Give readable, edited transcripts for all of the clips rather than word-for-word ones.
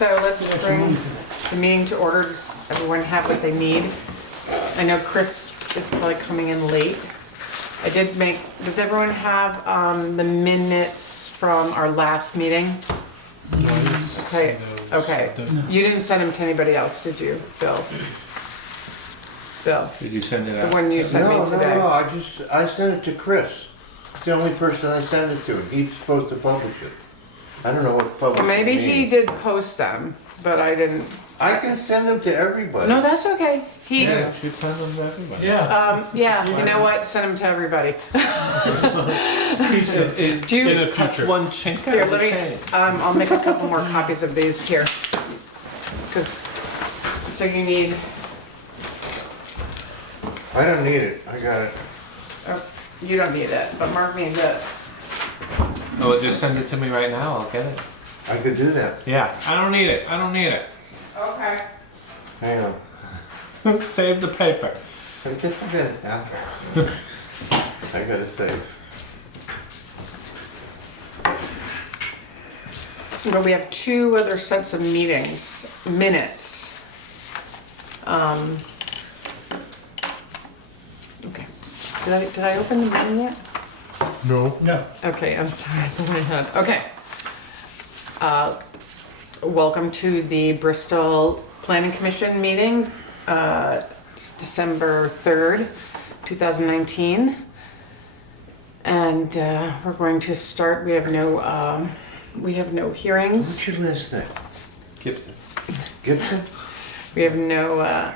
so let's bring the meeting to order. Does everyone have what they need? I know Chris is probably coming in late. Does everyone have the minutes from our last meeting? Okay, okay. You didn't send them to anybody else, did you, Bill? Bill? Did you send it The out? one you sent me today? No, I sent it to Chris. It's the only person I sent it to. He's supposed to publish it. I don't know what publish Well, maybe means. he did post them, but I didn't. I can send them to everybody. No, that's okay. Yeah, should send them to everybody. Yeah, you know what? Send them to everybody. Do you? In the future. One chink Here, out of the let me, chain. I'll make a couple more copies of these here. So you need, I don't need it. I got it. oh, you don't need it, but Mark needs it. Oh, well, just send it to me right now, I'll get it. I could do that. Yeah, I don't need it, I don't need it. Okay. Hang on. Save the paper. I get the bit now. I gotta save. Well, we have two other sets of minutes. Okay. Did I open the meeting yet? No. No. Okay, I'm sorry, I thought I had, okay. Welcome to the Bristol Planning Commission meeting. It's December 3rd, 2019. And we're going to start, we have no hearings. What's your last name? Gibson. Gibson? We have no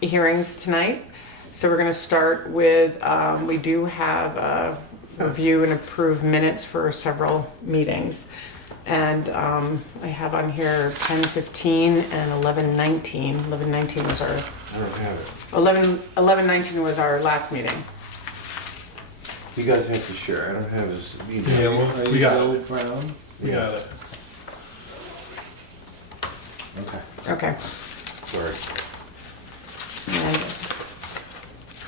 hearings tonight. So we're gonna start with, we do have review and approve minutes for several meetings. And I have on here 10:15 and 11:19. 11:19 was our, I don't have it. 11:19 was our last meeting. You guys have to share. I don't have his email. Yeah, well, we got it. Brown. We got it. Okay. Okay. Sorry.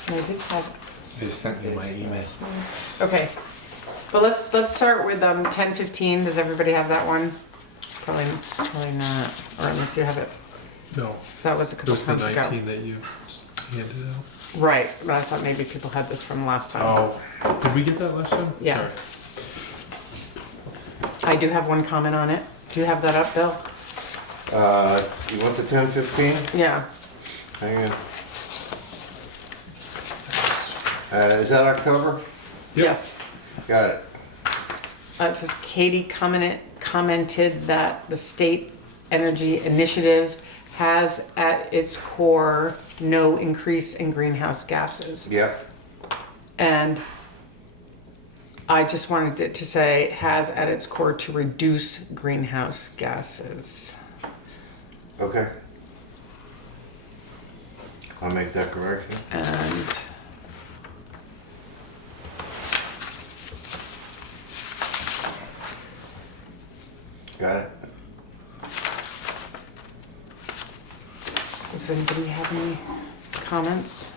And I did have. I just sent you my email. Okay. Well, let's start with 10:15. Does everybody have that one? Probably not. Or unless you have it. No. That was a It couple was the times ago. 19 that you handed out. Right, but I thought maybe people had this from last time. Oh. Did we get that last time? Yeah. Sorry. I do have one comment on it. Do you have that up, Bill? You want the 10:15? Yeah. Hang on. Is that October? Yep. Yes. Got it. It says Katie commented that the state energy initiative has at its core no increase in greenhouse gases. Yep. And I just wanted it to say has at its core to reduce greenhouse gases. Okay. I'll make that correction. And Got it. does anybody have any comments?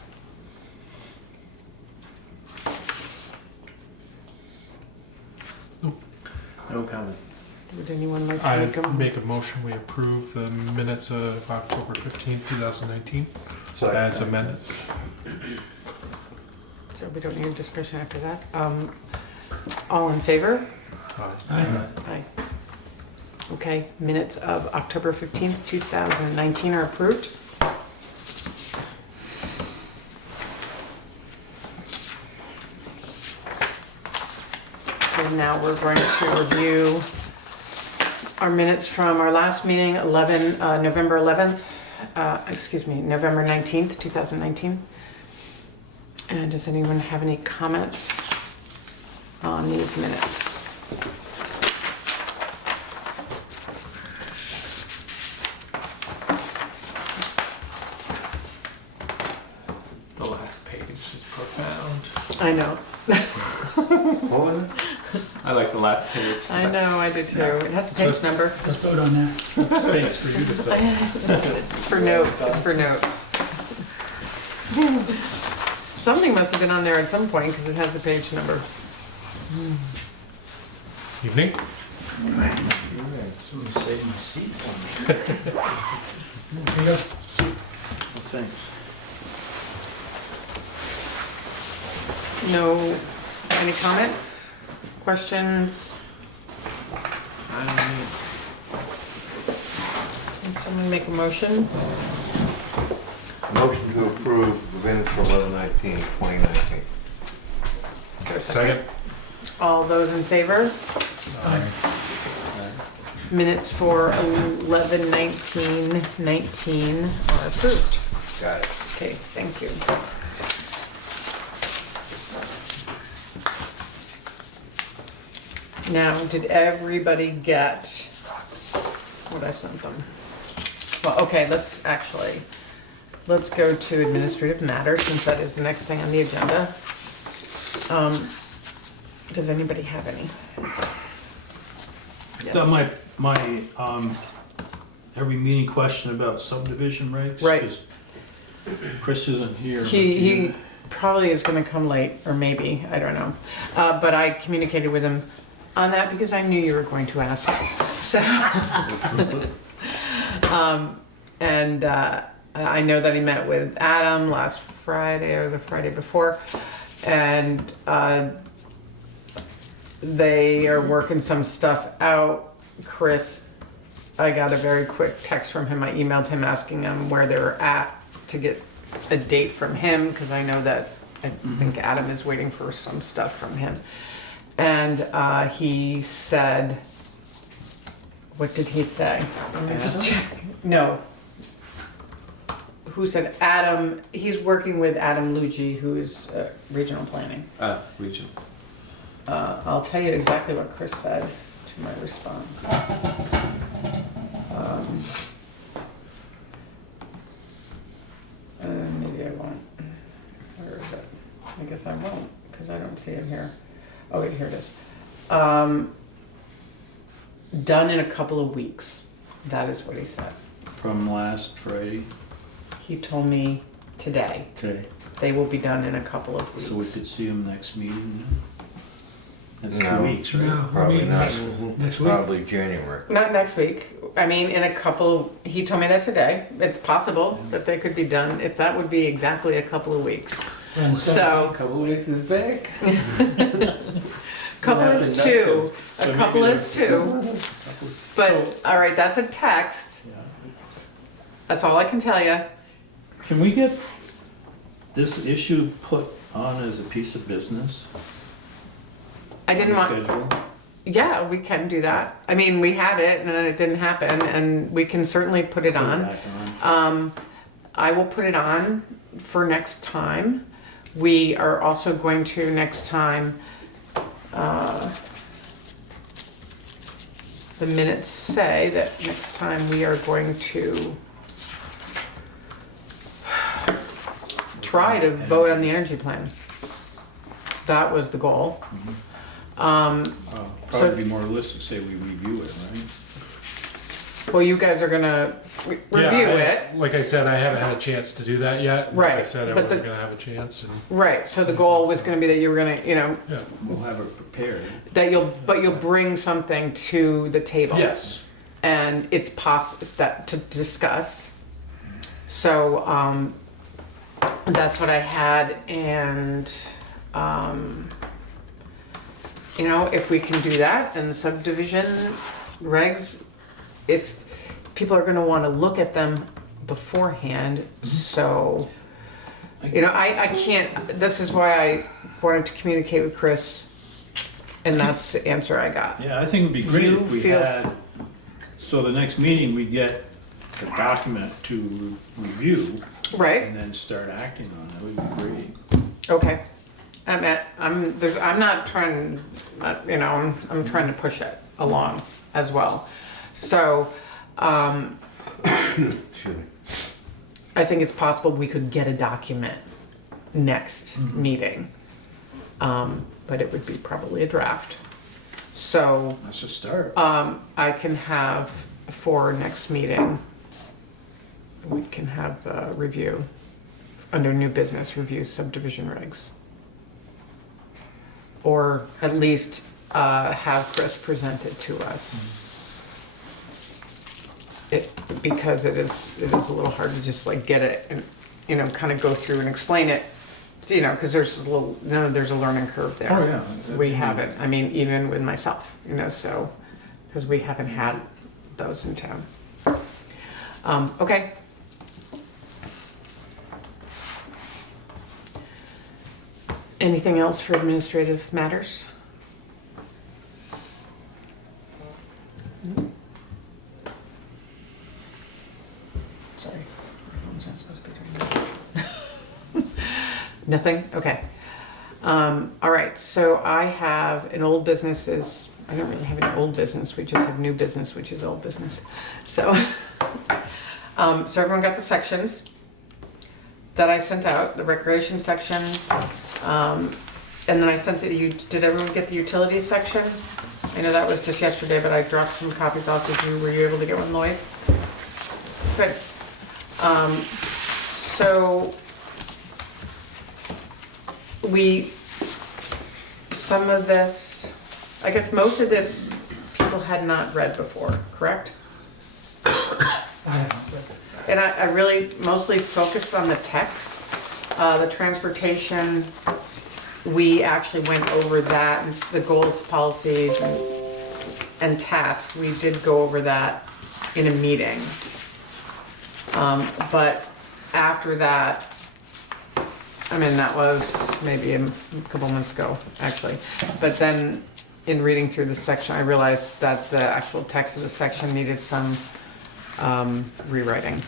No comments. Would anyone like to I make them? make a motion, we approve the minutes of October 15th, 2019 as amended. So we don't need a discussion after that. All in favor? Aye. Aye. Okay, minutes of October 15th, 2019 are approved. So now we're going to review our minutes from our last meeting, November 11th, November 19th, 2019. And does anyone have any comments on these minutes? The last page is profound. I know. What was it? I like the last page. I know, I do too. It has a page Let's- number. Let's vote on that. That's space for you to fill. It's for notes, it's for notes. Something must have been on there at some point because it has a page number. Evening? Somebody saved my seat for me. Well, thanks. No, any comments, questions? Can someone make a motion? Motion to approve the minutes for 11/19/2019. Is there a Second. All those in favor? Minutes for 11/19/19 are approved. Got it. Okay, thank you. Now, did everybody get what I sent them? Well, okay, let's go to administrative matters since that is the next thing on the agenda. Does anybody have any? Got my every meeting question about subdivision regs. Right. 'Cause Chris isn't here. but He probably is gonna come late, or maybe, I don't know. But I communicated with him on that because I knew you were going to ask. So, I know that he met with Adam last Friday or the Friday before, and they are working some stuff out. Chris, I got a very quick text from him. I emailed him asking him where they were at to get a date from him, because I know that I think Adam is waiting for some stuff from him. And he said, what did he say? Let me just check. No. Who said Adam? He's working with Adam Luigi, who is regional planning. Regional. I'll tell you exactly what Chris said to my response. Maybe I won't. Where is it? I guess I won't, because I don't see it here. Oh wait, here it is. Done in a couple of weeks. That is what he said. From last Friday. He told me today. Okay. They will be done in a couple of weeks. So we could see him next meeting then? That's No. 2 weeks, right? Probably not. Next week? Probably January. Not next week. I mean, in a couple, he told me that today. It's possible that they could be done, if that would be exactly a couple of weeks. So, Couple weeks is back. couple Yeah, is that's two, So a couple maybe is two, but, all right, that's a text. Yeah. That's all I can tell you. Can we get this issue put on as a piece of business? I didn't want, Schedule? yeah, we can do that. I mean, we had it and then it didn't happen, and we can certainly put it Put on. back on. I will put it on for next time. We are also going to next time, the minutes say that next time we are going to try to vote on the energy plan. That was the goal. Probably be more realistic, say we review it, right? Well, you guys are gonna review it. Like I said, I haven't had a chance to do that yet. Like I Right, said, I but wasn't the- gonna have a chance and, Right, so the goal was gonna be that you were gonna, yeah. We'll have it prepared. that you'll bring something to the table. Yes. And it's that to discuss. So, that's what I had, and, if we can do that, and the subdivision regs, if people are gonna wanna look at them beforehand, so, I can't, this is why I wanted to communicate with Chris, and that's the answer I got. Yeah, I think it'd be great You if we feel- had, so the next meeting, we get the document to review Right? and then start acting on it. That would be great. Okay. I'm not trying, I'm trying to push it along as well. So, Excuse me. I think it's possible we could get a document next meeting. But it would be probably a draft. So, That's a start. I can have for next meeting, we can have a review, under new business, review subdivision regs. Or at least have Chris present it to us. Because it is a little hard to just like get it and, you know, kind of go through and explain it, you know, because there's a learning curve there. Oh, yeah. We haven't, I mean, even with myself, you know, so, because we haven't had those in town. Okay. Anything else for administrative matters? Sorry, my phone's not supposed to be doing that. Nothing? Okay. All right, so I have an old business is, I don't really have an old business, we just have new business, which is old business. So, so everyone got the sections that I sent out, the recreation section, and then I sent did everyone get the utilities section? I know that was just yesterday, but I dropped some copies off. Were you able to get one, Lloyd? Good. So some of this, I guess most of this people had not read before, correct? And I really mostly focused on the text. The transportation, we actually went over that, and the goals, policies, and tasks. We did go over that in a meeting. But after that, I mean, that was maybe a couple months ago, actually. But then in reading through the section, I realized that the actual text of the section needed some rewriting.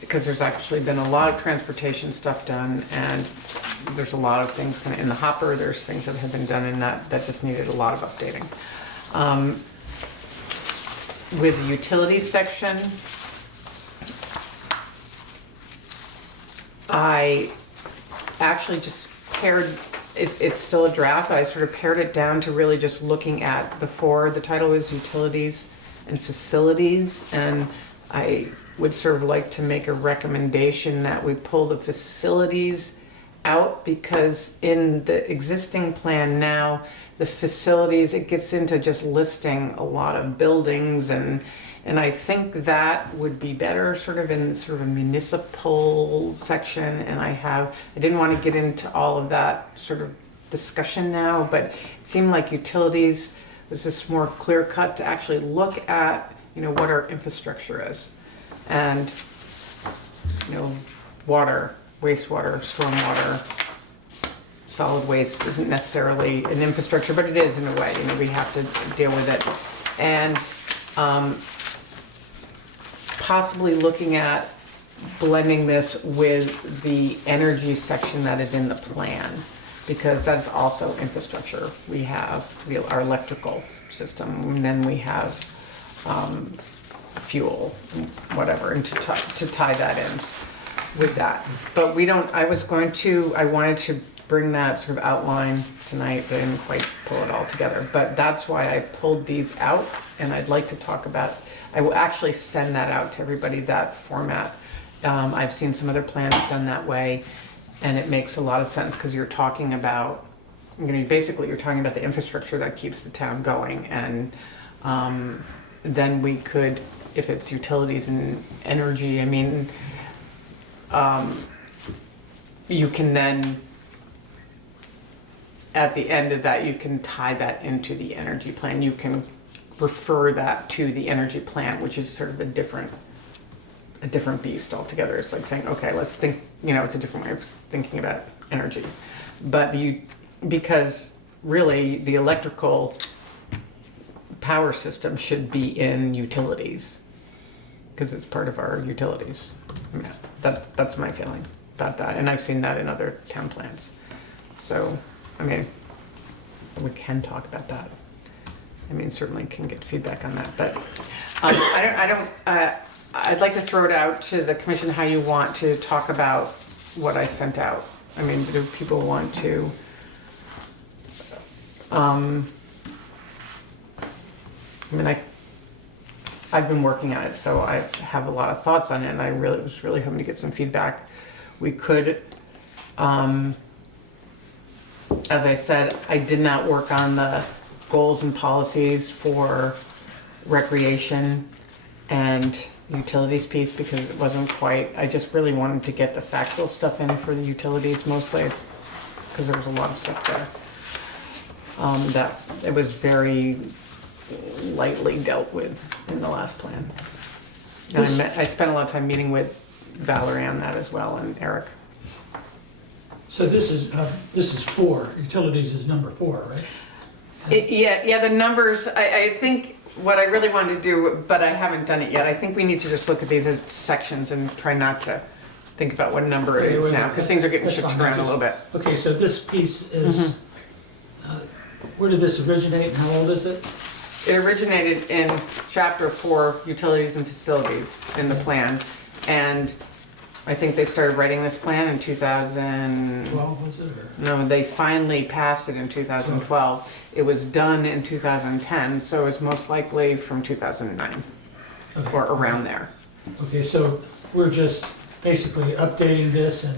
Because there's actually been a lot of transportation stuff done, and there's a lot of things kind of in the hopper. There's things that have been done in that just needed a lot of updating. With the utilities section, I actually just pared, it's still a draft, but I sort of pared it down to really just looking at, before the title was utilities and facilities, and I would sort of like to make a recommendation that we pull the facilities out, because in the existing plan now, the facilities, it gets into just listing a lot of buildings, and I think that would be better sort of in sort of a municipal section, and I didn't want to get into all of that sort of discussion now, but it seemed like utilities was just more clear cut to actually look at, you know, what our infrastructure is. And, you know, water, wastewater, stormwater, solid waste isn't necessarily an infrastructure, but it is in a way. You know, we have to deal with it. And possibly looking at blending this with the energy section that is in the plan, because that's also infrastructure. We have our electrical system, and then we have fuel, whatever, and to tie that in with that. But I wanted to bring that sort of outline tonight, but I didn't quite pull it all together. But that's why I pulled these out, and I'd like to talk about, I will actually send that out to everybody, that format. I've seen some other plans done that way, and it makes a lot of sense, because you're talking about, basically you're talking about the infrastructure that keeps the town going, and then we could, if it's utilities and energy, I mean, you can then, at the end of that, you can tie that into the energy plan. You can refer that to the energy plan, which is sort of a different beast altogether. It's like saying, okay, let's think, you know, it's a different way of thinking about energy. But because really the electrical power system should be in utilities, because it's part of our utilities. I mean, that's my feeling about that, and I've seen that in other town plans. So, I mean, we can talk about that. I mean, certainly can get feedback on that, but I'd like to throw it out to the commission how you want to talk about what I sent out. I mean, do people want to, I mean, I've been working on it, so I have a lot of thoughts on it, and I was really hoping to get some feedback. We could, as I said, I did not work on the goals and policies for recreation and utilities piece because it wasn't quite, I just really wanted to get the factual stuff in for the utilities mostly, because there was a lot of stuff there. That it was very lightly dealt with in the last plan. And I spent a lot of time meeting with Valerie on that as well, and Eric. So this is 4, utilities is number 4, right? Yeah, the numbers, I think what I really wanted to do, but I haven't done it yet, I think we need to just look at these as sections and try not to think about what number it is now, because things are getting That's shifted fine, around a little bit. Okay, so this piece is, where did this originate and how old is it? It originated in chapter 4, utilities and facilities in the plan, and I think they started writing this plan in 2000. 12, was it, or? No, they finally passed it in 2012. It was done in 2010, so it's most likely from 2009 Okay. or around there. Okay, so we're just basically updating this and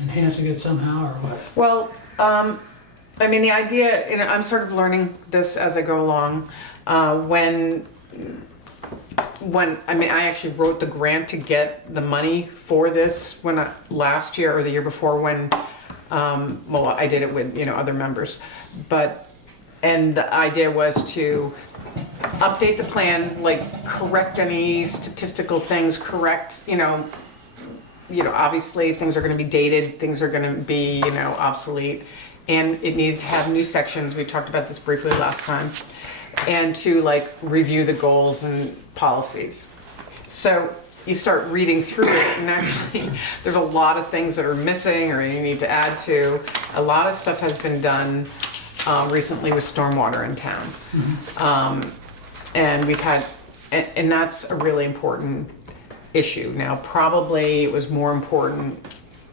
enhancing it somehow, or what? Well, I mean, the idea, I'm sort of learning this as I go along. I mean, I actually wrote the grant to get the money for this last year or the year before when, well, I did it with, other members. And the idea was to update the plan, like correct any statistical things, correct, obviously things are gonna be dated, things are gonna be, obsolete. And it needs to have new sections, we talked about this briefly last time, and to review the goals and policies. So you start reading through it, and actually there's a lot of things that are missing or you need to add to. A lot of stuff has been done recently with stormwater in town. And we've had, and that's a really important issue. Now, probably it was more important,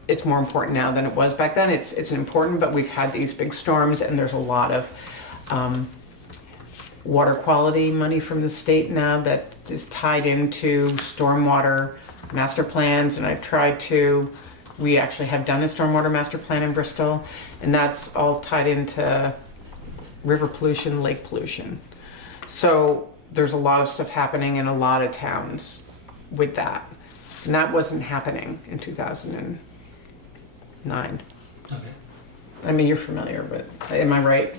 it's more important now than it was back then. It's important, but we've had these big storms and there's a lot of water quality money from the state now that is tied into stormwater master plans. And we actually have done a stormwater master plan in Bristol, and that's all tied into river pollution, lake pollution. So there's a lot of stuff happening in a lot of towns with that. And that wasn't happening in 2009. Okay. I mean, you're familiar, but am I right?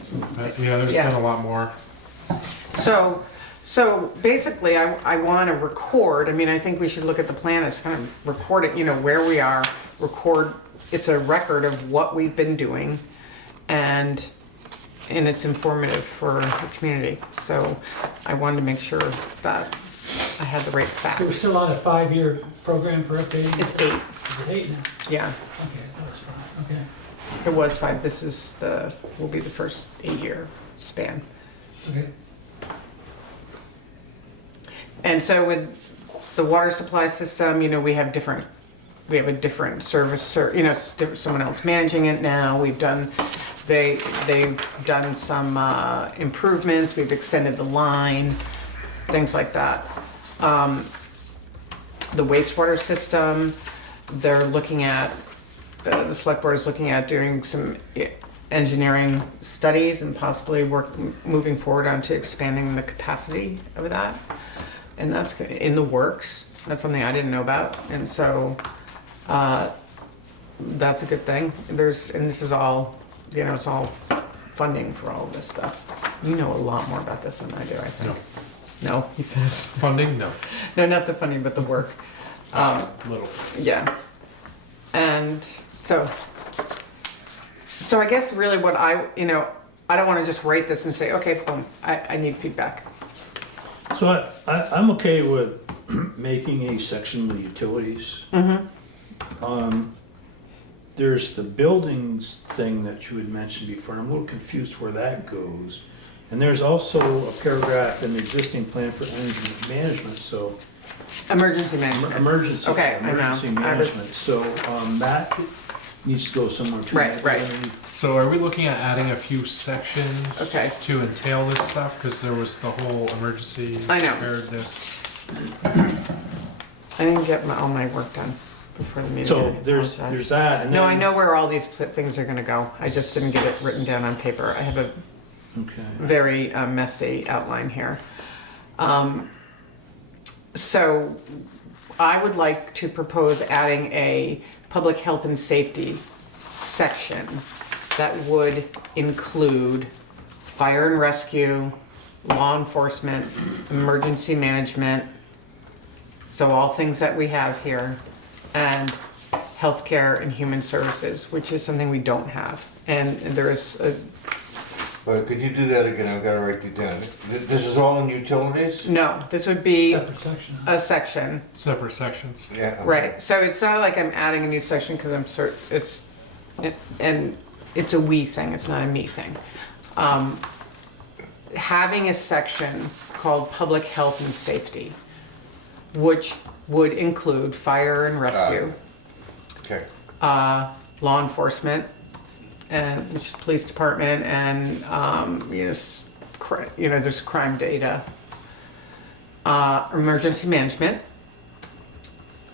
Yeah, there's Yeah. been a lot more. So basically I want to record, I think we should look at the plan as kind of record it, where we are, record, it's a record of what we've been doing, and it's informative for the community. So I wanted to make sure that I had the right So we're facts. still on a 5-year program for updating? It's 8, Is it 8 now? yeah. Okay, that was 5, okay. It was 5, this is will be the first 8-year span. Okay. And so with the water supply system, we have a different service, someone else managing it now. They've done some improvements, we've extended the line, things like that. The wastewater system, they're looking at, the select board is looking at doing some engineering studies and possibly moving forward onto expanding the capacity of that. And that's in the works. That's something I didn't know about. And so that's a good thing. And this is all, it's all funding for all of this stuff. You know a lot more about this than I do, I think. No, he says. Funding? No. No, not the funding, but the work. Little. Yeah. And so I guess really what I don't want to just write this and say, okay, boom, I need feedback. So I'm okay with making a section with utilities. There's the buildings thing that you had mentioned before. I'm a little confused where that goes. And there's also a paragraph in the existing plan for energy management, so. Emergency management. Emergency. Okay, I know. Emergency management, so that needs to go somewhere too. Right. So are we looking at adding a few sections Okay. to entail this stuff? Because there was the whole emergency I know. preparedness. I didn't get all my work done. before the meeting. So I there's apologize. that, and No, I then- know where all these things are gonna go. I just didn't get it written down on paper. I have a Okay. very messy outline here. So I would like to propose adding a public health and safety section that would include fire and rescue, law enforcement, emergency management, so all things that we have here, and healthcare and human services, which is something we don't have. And there's a But could you do that again? I've gotta write it down. This is all in utilities? no, this would be Separate section. a section. Separate sections. Yeah. okay. Right, so it's not like I'm adding a new section because I'm and it's a we thing, it's not a me thing. Having a section called public health and safety, which would include fire and rescue, Okay. law enforcement, and which is police department, and there's crime data, emergency management,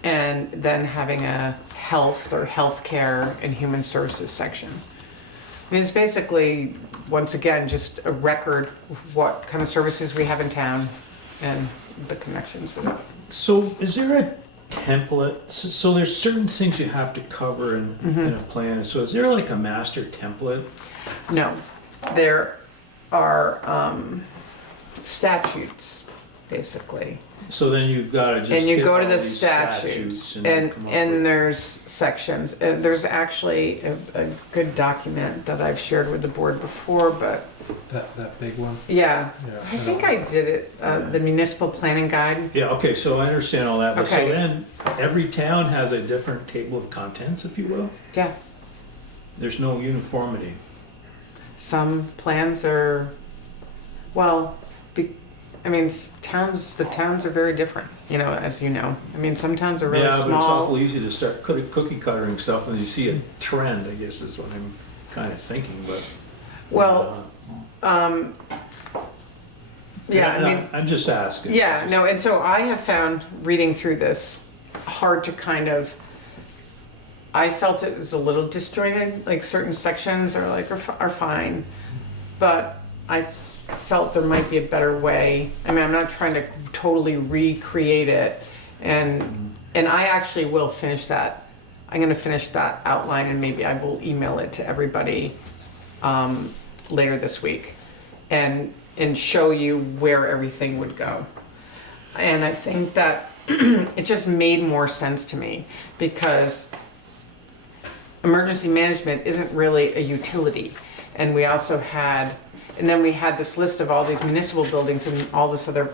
and then having a health or healthcare and human services section. I mean, it's basically, once again, just a record of what kind of services we have in town and the connections with it. So is there a template? So there's certain things you have to cover in a plan. So is there like a master template? No, there are statutes, basically. So then you've got to just And you hit go to all the these statutes, and and, come up and with- there's sections. There's actually a good document that I've shared with the board before, but That big one. yeah, Yeah. I think I did it, the municipal planning guide. Yeah, okay, so I understand all that. But Okay. so then every town has a different table of contents, if you will? Yeah, There's no uniformity. some plans are, well, I mean, the towns are very different, as you know. I mean, some towns are really Yeah, but it's awful small. easy to start cookie cuttering stuff and you see a trend, I guess is what I'm kind of thinking, but. Well, yeah, I mean. I'm just asking. Yeah, no, and so I have found, reading through this, hard to kind of, I felt it was a little disjointed, like certain sections are fine, but I felt there might be a better way. I mean, I'm not trying to totally recreate it, and I actually will finish that. I'm gonna finish that outline, and maybe I will email it to everybody later this week, and show you where everything would go. And I think that it just made more sense to me, because emergency management isn't really a utility. And we also had, and then we had this list of all these municipal buildings and all this other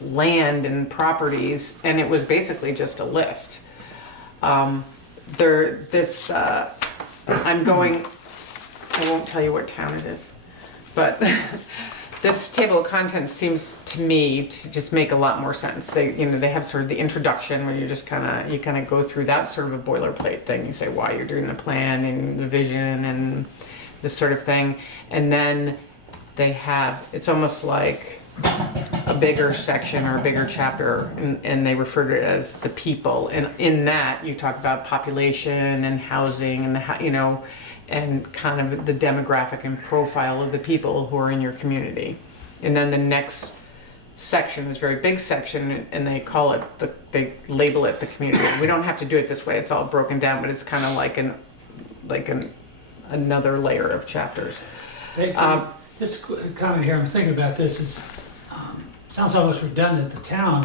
land and properties, and it was basically just a list. I'm going, I won't tell you what town it is, but this table of contents seems to me to just make a lot more sense. They have sort of the introduction where you just kind of go through that sort of a boilerplate thing. You say why you're doing the plan and the vision and this sort of thing. And then they have, it's almost like a bigger section or a bigger chapter, and they refer to it as the people. And in that you talk about population and housing and and kind of the demographic and profile of the people who are in your community. And then the next section is a very big section, and they call it, they label it the community. We don't have to do it this way, it's all broken down, but it's kind of like another layer of chapters. Hey, just a quick comment here, I'm thinking about this, sounds almost redundant, the town,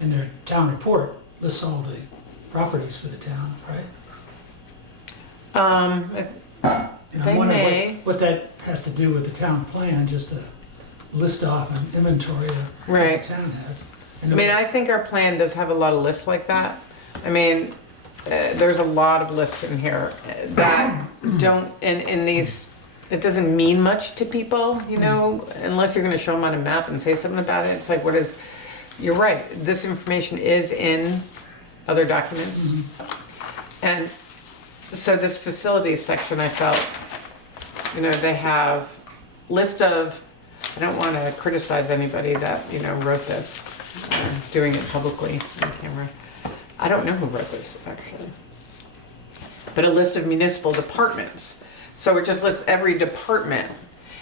in their town report, lists all the properties for the town, right? And They I wonder may. what that has to do with the town plan, just to list off an inventory of what Right. the town has. I mean, I think our plan does have a lot of lists like that. I mean, there's a lot of lists in here that don't, in these, it doesn't mean much to people, unless you're gonna show them on a map and say something about it. It's like, you're right, this information is in other documents. And so this facilities section, I felt, they have list of, I don't want to criticize anybody that, wrote this, doing it publicly on camera. I don't know who wrote this, actually. But a list of municipal departments. So it just lists every department.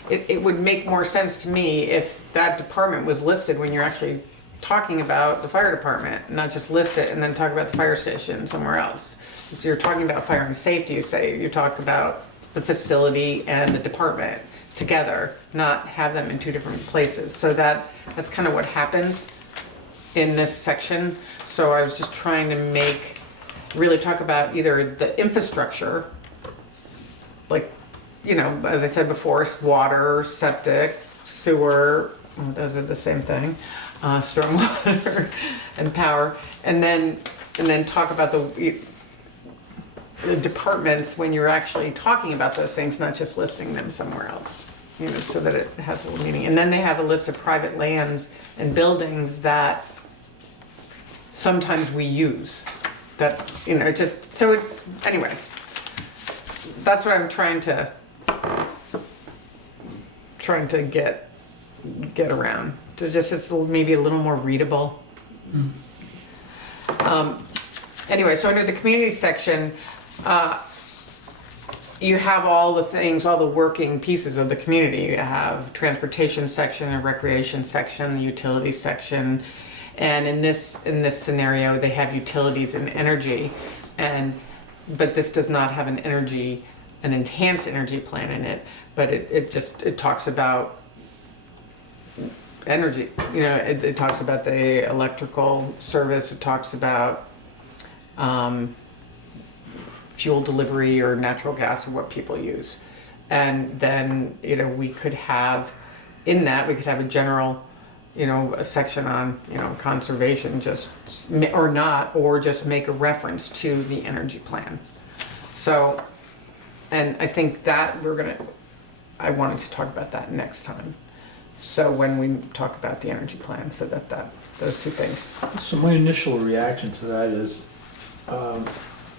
It would make more sense to me if that department was listed when you're actually talking about the fire department, not just list it and then talk about the fire station somewhere else. If you're talking about fire and safety, you talk about the facility and the department together, not have them in two different places. So that's kind of what happens in this section. So I was just trying to really talk about either the infrastructure, like, you know, as I said before, water, septic, sewer, well, those are the same thing, stormwater and power, and then talk about the departments when you're actually talking about those things, not just listing them somewhere else, you know, so that it has a little meaning. And then they have a list of private lands and buildings that sometimes we use, that, you know, just, so it's, anyways, that's what I'm trying to get around, to just, it's maybe a little more readable. Anyway, so under the community section, you have all the things, all the working pieces of the community. You have transportation section, a recreation section, the utilities section, and in this scenario, they have utilities and energy, but this does not have an enhanced energy plan in it, but it talks about energy. You know, it talks about the electrical service. It talks about fuel delivery or natural gas or what people use. And then, you know, we could have a general, you know, a section on, you know, conservation, or just make a reference to the energy plan. So, and I think that I wanted to talk about that next time. So when we talk about the energy plan, so that those two things. So my initial reaction to that is,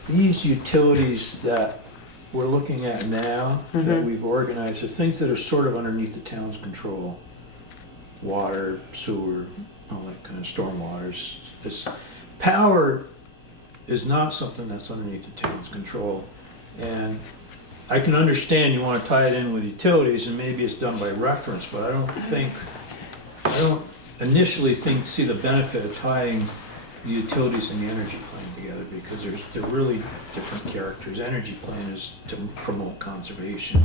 these utilities that we're looking at now, that we've organized, are things that are sort of underneath the town's control. Water, sewer, all that kind of stormwater. This power is not something that's underneath the town's control. And I can understand you want to tie it in with utilities, and maybe it's done by reference, but I don't initially see the benefit of tying the utilities and the energy plan together, because they're really different characters. Energy plan is to promote conservation.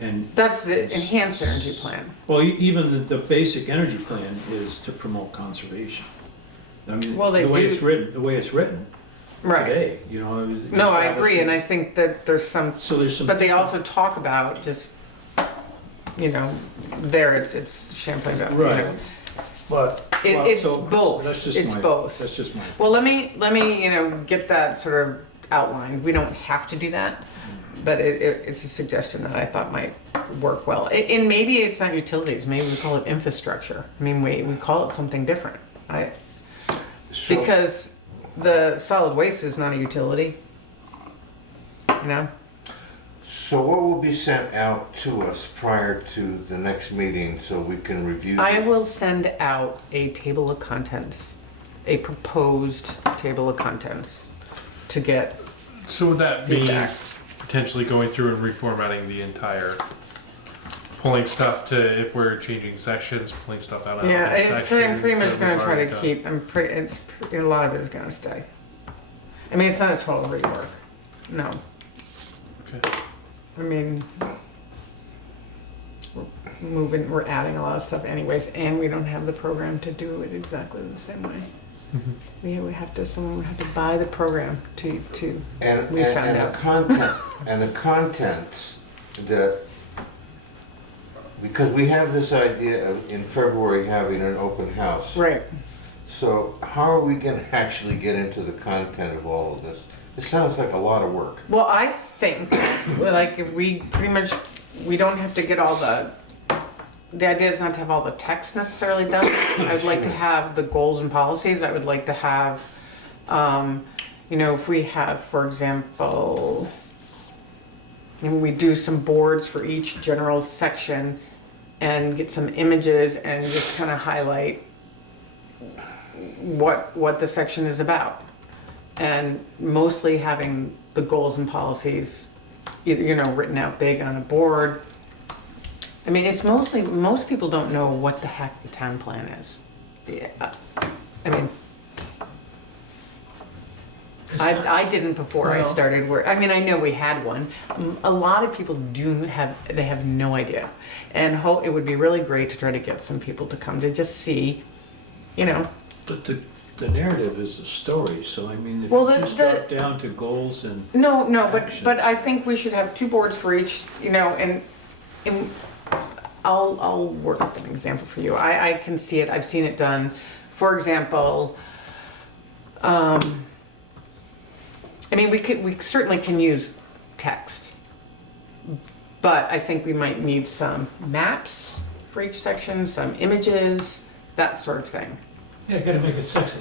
And that's the enhanced energy plan. well, even the basic energy plan is to promote conservation. I mean, Well, the way it's written Right. today, you know. No, I agree, and I think that there's some, but they also talk about just, you know, it's Champlain Valley. You Right. know. But It's so both. That's just It's my, both. That's just my. Well, let me, you know, get that sort of outlined. We don't have to do that, but it's a suggestion that I thought might work well. And maybe it's not utilities, maybe we call it infrastructure. I mean, we call it something different. Because the solid waste is not a utility, you know? So what will be sent out to us prior to the next meeting so we can review? I will send out a table of contents, a proposed table of contents to get So would that mean feedback. potentially going through and reformatting the entire, pulling stuff to, if we're changing sections, pulling stuff out of Yeah, other I'm pretty much that gonna we've try already to done? keep, a lot of it is gonna stay. I mean, it's not a total rework, no. Okay. I mean, we're adding a lot of stuff anyways, and we don't have the program to do it exactly the same way. Someone would have to buy the program to we found out. The contents that, because we have this idea of in February having an open house. Right. So how are we gonna actually get into the content of all of this? It sounds like a lot of work. Well, I think, like, if we don't have to get all the idea is not to have all the text necessarily done. I would like to have the goals and policies. I would like to have, you know, if we have, for example, and we do some boards for each general section and get some images and just kind of highlight what the section is about. and mostly having the goals and policies, either, you know, written out big on a board. I mean, it's mostly, most people don't know what the heck the town plan is. Yeah, I mean, I didn't before I started work. I mean, I know we had one. A lot of people they have no idea. And it would be really great to try to get some people to come to just see, you know. But the narrative is the story, so I mean, if Well, you just drop down to goals and. No, actions. but I think we should have 2 boards for each, you know, and I'll work up an example for you. I can see it, I've seen it done. For example, I mean, we certainly can use text, but I think we might need some maps for each section, some images, that sort of thing. Yeah, you gotta make it sexy.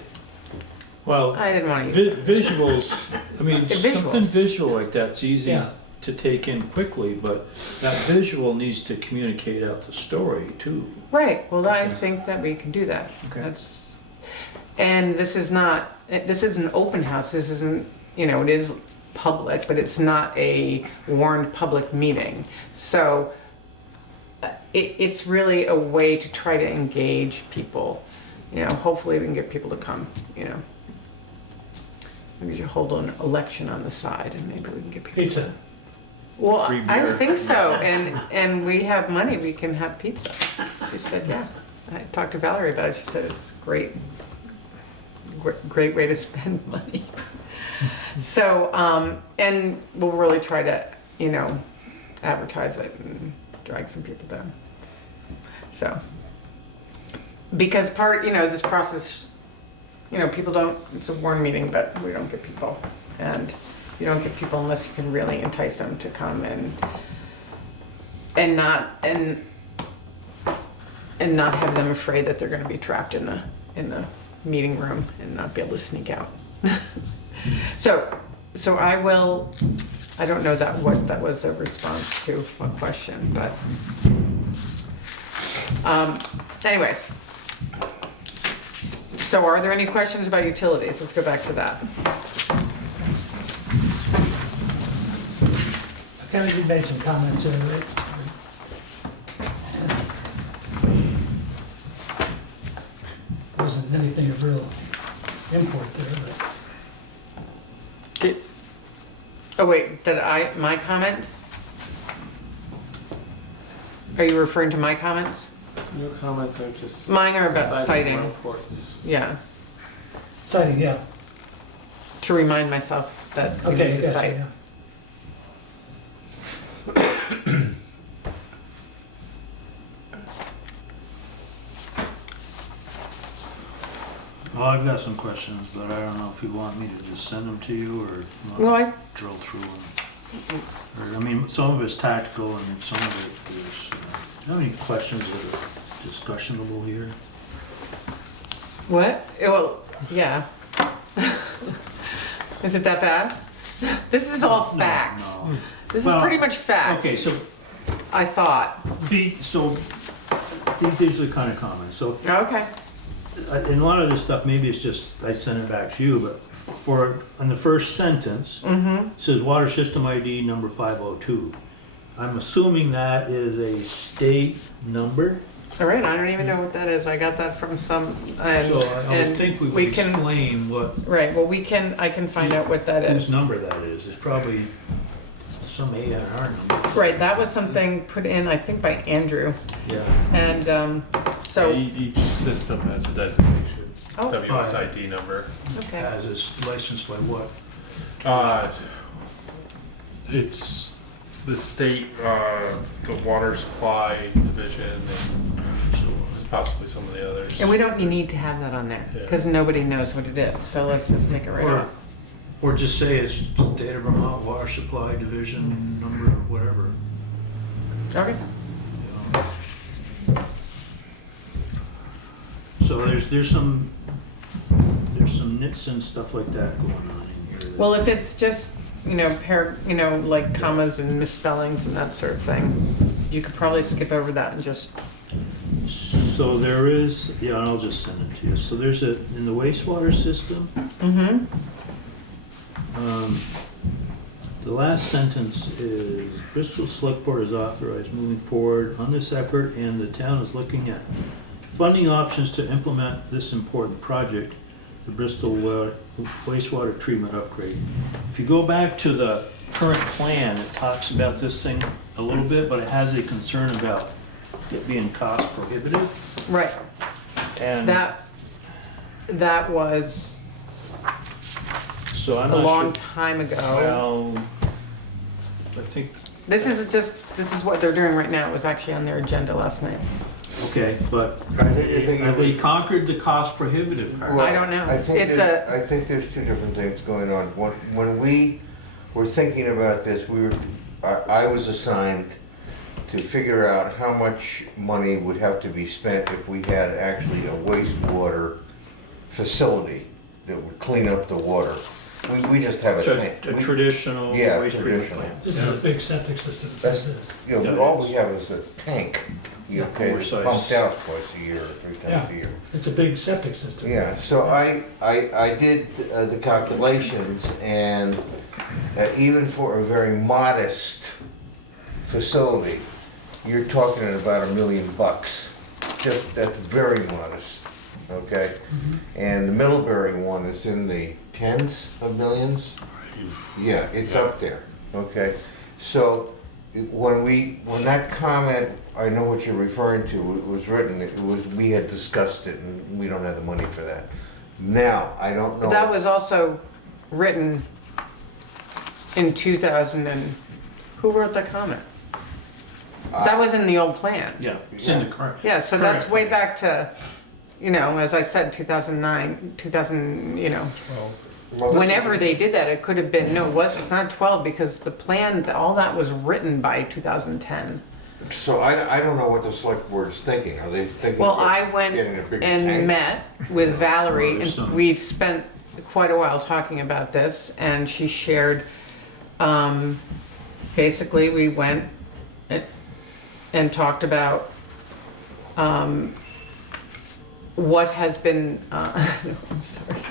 Well, I didn't want to use visuals, I mean, something Visuals. visual like that's easy Yeah. to take in quickly, but that visual needs to communicate out the story too. Right, well, I think that we can do that. Okay. And this is an open house, this isn't, you know, it is public, but it's not a warned public meeting. So it's really a way to try to engage people. You know, hopefully we can get people to come, you know. Maybe we should hold an election on the side and maybe we can get people. Pizza. Well, Free I beer. think so, and we have money, we can have pizza. She said, yeah. I talked to Valerie about it, she said it's great way to spend money. So, and we'll really try to, you know, advertise it and drag some people down. So, because you know, this process, you know, people don't, it's a warm meeting, but we don't get people. And you don't get people unless you can really entice them to come and not have them afraid that they're gonna be trapped in the meeting room and not be able to sneak out. So I don't know what that was a response to, what question, but, anyways. So are there any questions about utilities? Let's go back to that. Kevin, you made some comments there, right? Wasn't anything of real import there, but. Oh wait, my comments? Are you referring to my comments? Your comments are just. Mine are about citing, Reports. yeah, Citing, yeah. to remind myself that we Okay, need to gotcha, cite. yeah. Well, I've got some questions, but I don't know if you want me to just send them to you or Well, I, drill through them. Or, I mean, some of it's tactical and some of it is, how many questions that are discussionable here? what? Well, yeah. Is it that bad? This is all facts. No. This is Well, pretty much facts. Okay, so, I thought. these are the kind of comments, so Okay. in a lot of this stuff, maybe it's just, I sent it back to you, but in the first sentence, it says water system ID number 502. I'm assuming that is a state number. All right, I don't even know what that is. I got that from some, and, So I and would think we would can, explain what, right, well, I can find out what that whose is. number that is. It's probably some A&R number. Right, that was something put in, I think, by Andrew. Yeah. And, so, Each system has a designation, oh, WSID number. okay. As is licensed by what? It's the state, the water supply division, and possibly some of the others. And we don't need to have that on there, Yeah. because nobody knows what it is, so let's just make it right Or, up. or just say it's State of Vermont Water Supply Division number, whatever. Okay. So there's some nits and stuff like that going on in here. Well, if it's just, you know, like commas and misspellings and that sort of thing, you could probably skip over that and just, So there is, yeah, and I'll just send it to you. So there's in the wastewater system, The last sentence is Bristol Select Board is authorized moving forward on this effort, and the town is looking at funding options to implement this important project, the Bristol wastewater treatment upgrade. If you go back to the current plan, it talks about this thing a little bit, but it has a concern about it being cost prohibitive. Right, And that was so I'm a not long sure. time ago. Well, I think, This is what they're doing right now. It was actually on their agenda last night. okay, but I think have they conquered the cost prohibitive part? Well, I don't know. I think It's I think there's two different things going on. When we were thinking about this, I was assigned to figure out how much money would have to be spent if we had actually a wastewater facility that would clean up the water. We just have a tank. A traditional Yeah, waste treatment traditional. plant. This is a big septic system. That's, This is. you know, Yeah, all it we is. have is a tank, you know, Yeah. okay, it's Oversized. pumped out twice a year, or 3 times Yeah. a year. It's a big septic system. Yeah, so I did the calculations, and even for a very modest facility, you're talking at about $1 million, just, that's very modest, okay? And the Middlebury one is in the tens of millions? Yeah, it's up there, okay? So, when that comment, I know what you're referring to, it was written, we had discussed it, and we don't have the money for that. Now, I don't know. But that was also written in 2000 and, who wrote the comment? That was in the old plan. Yeah, it's in the current. Yeah, so that's Correct. way back to, you know, as I said, 2009, 2000, you know. Well, Whenever they did that, it could have been, no, it's not 12 because the plan, all that was written by 2010. So I don't know what the select board is thinking. Are they thinking Well, of I went getting a bigger and tank? met with Valerie Well, there's and some- we spent quite a while talking about this and she shared, basically we went and talked about, what has been, no, I'm sorry.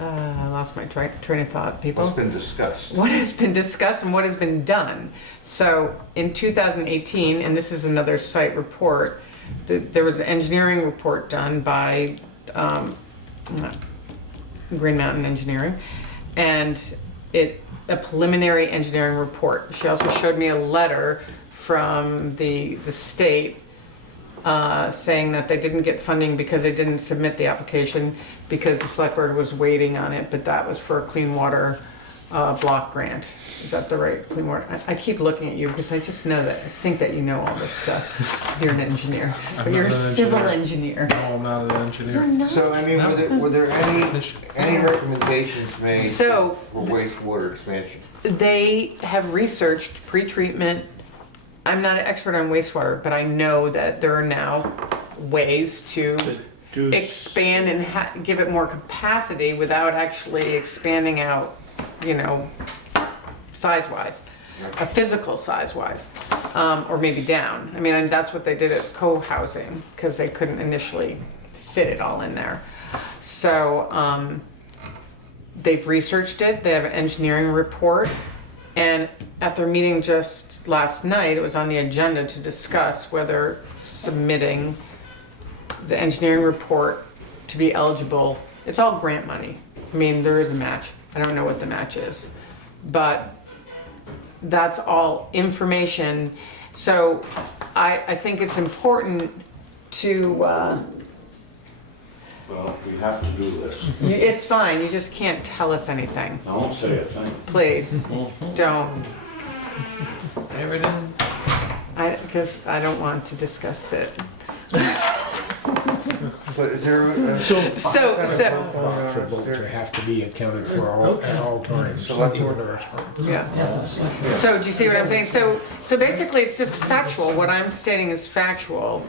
I lost my train of thought, people. What's been discussed? What has been discussed and what has been done. So in 2018, and this is another site report, there was an engineering report done by Green Mountain Engineering, and a preliminary engineering report. She also showed me a letter from the state saying that they didn't get funding because they didn't submit the application because the select board was waiting on it, but that was for a clean water block grant. Is that the right clean water? I keep looking at you because I just know that, I think that you know all this stuff. 'Cause you're an engineer, but I'm you're a not an civil engineer. engineer. No, I'm not an You're engineer. not. So, I mean, were there any recommendations made So- for wastewater expansion? They have researched pre-treatment. I'm not an expert on wastewater, but I know that there are now ways to expand and give it more capacity without actually expanding out, you know, size-wise, physical size-wise, or maybe down. I mean, and that's what they did at co-housing, because they couldn't initially fit it all in there. So, they've researched it, they have an engineering report, and at their meeting just last night, it was on the agenda to discuss whether submitting the engineering report to be eligible. It's all grant money. I mean, there is a match. I don't know what the match is, but that's all information. So I think it's important to, Well, we have to do this. it's fine, you just can't tell us anything. I won't say a thing. Please, don't. There it is. Because I don't want to discuss it. But is there? So, They have to be accounted for at all times. Select even board. the restaurant. yeah. So do you see what I'm saying? So basically it's just factual. What I'm stating is factual.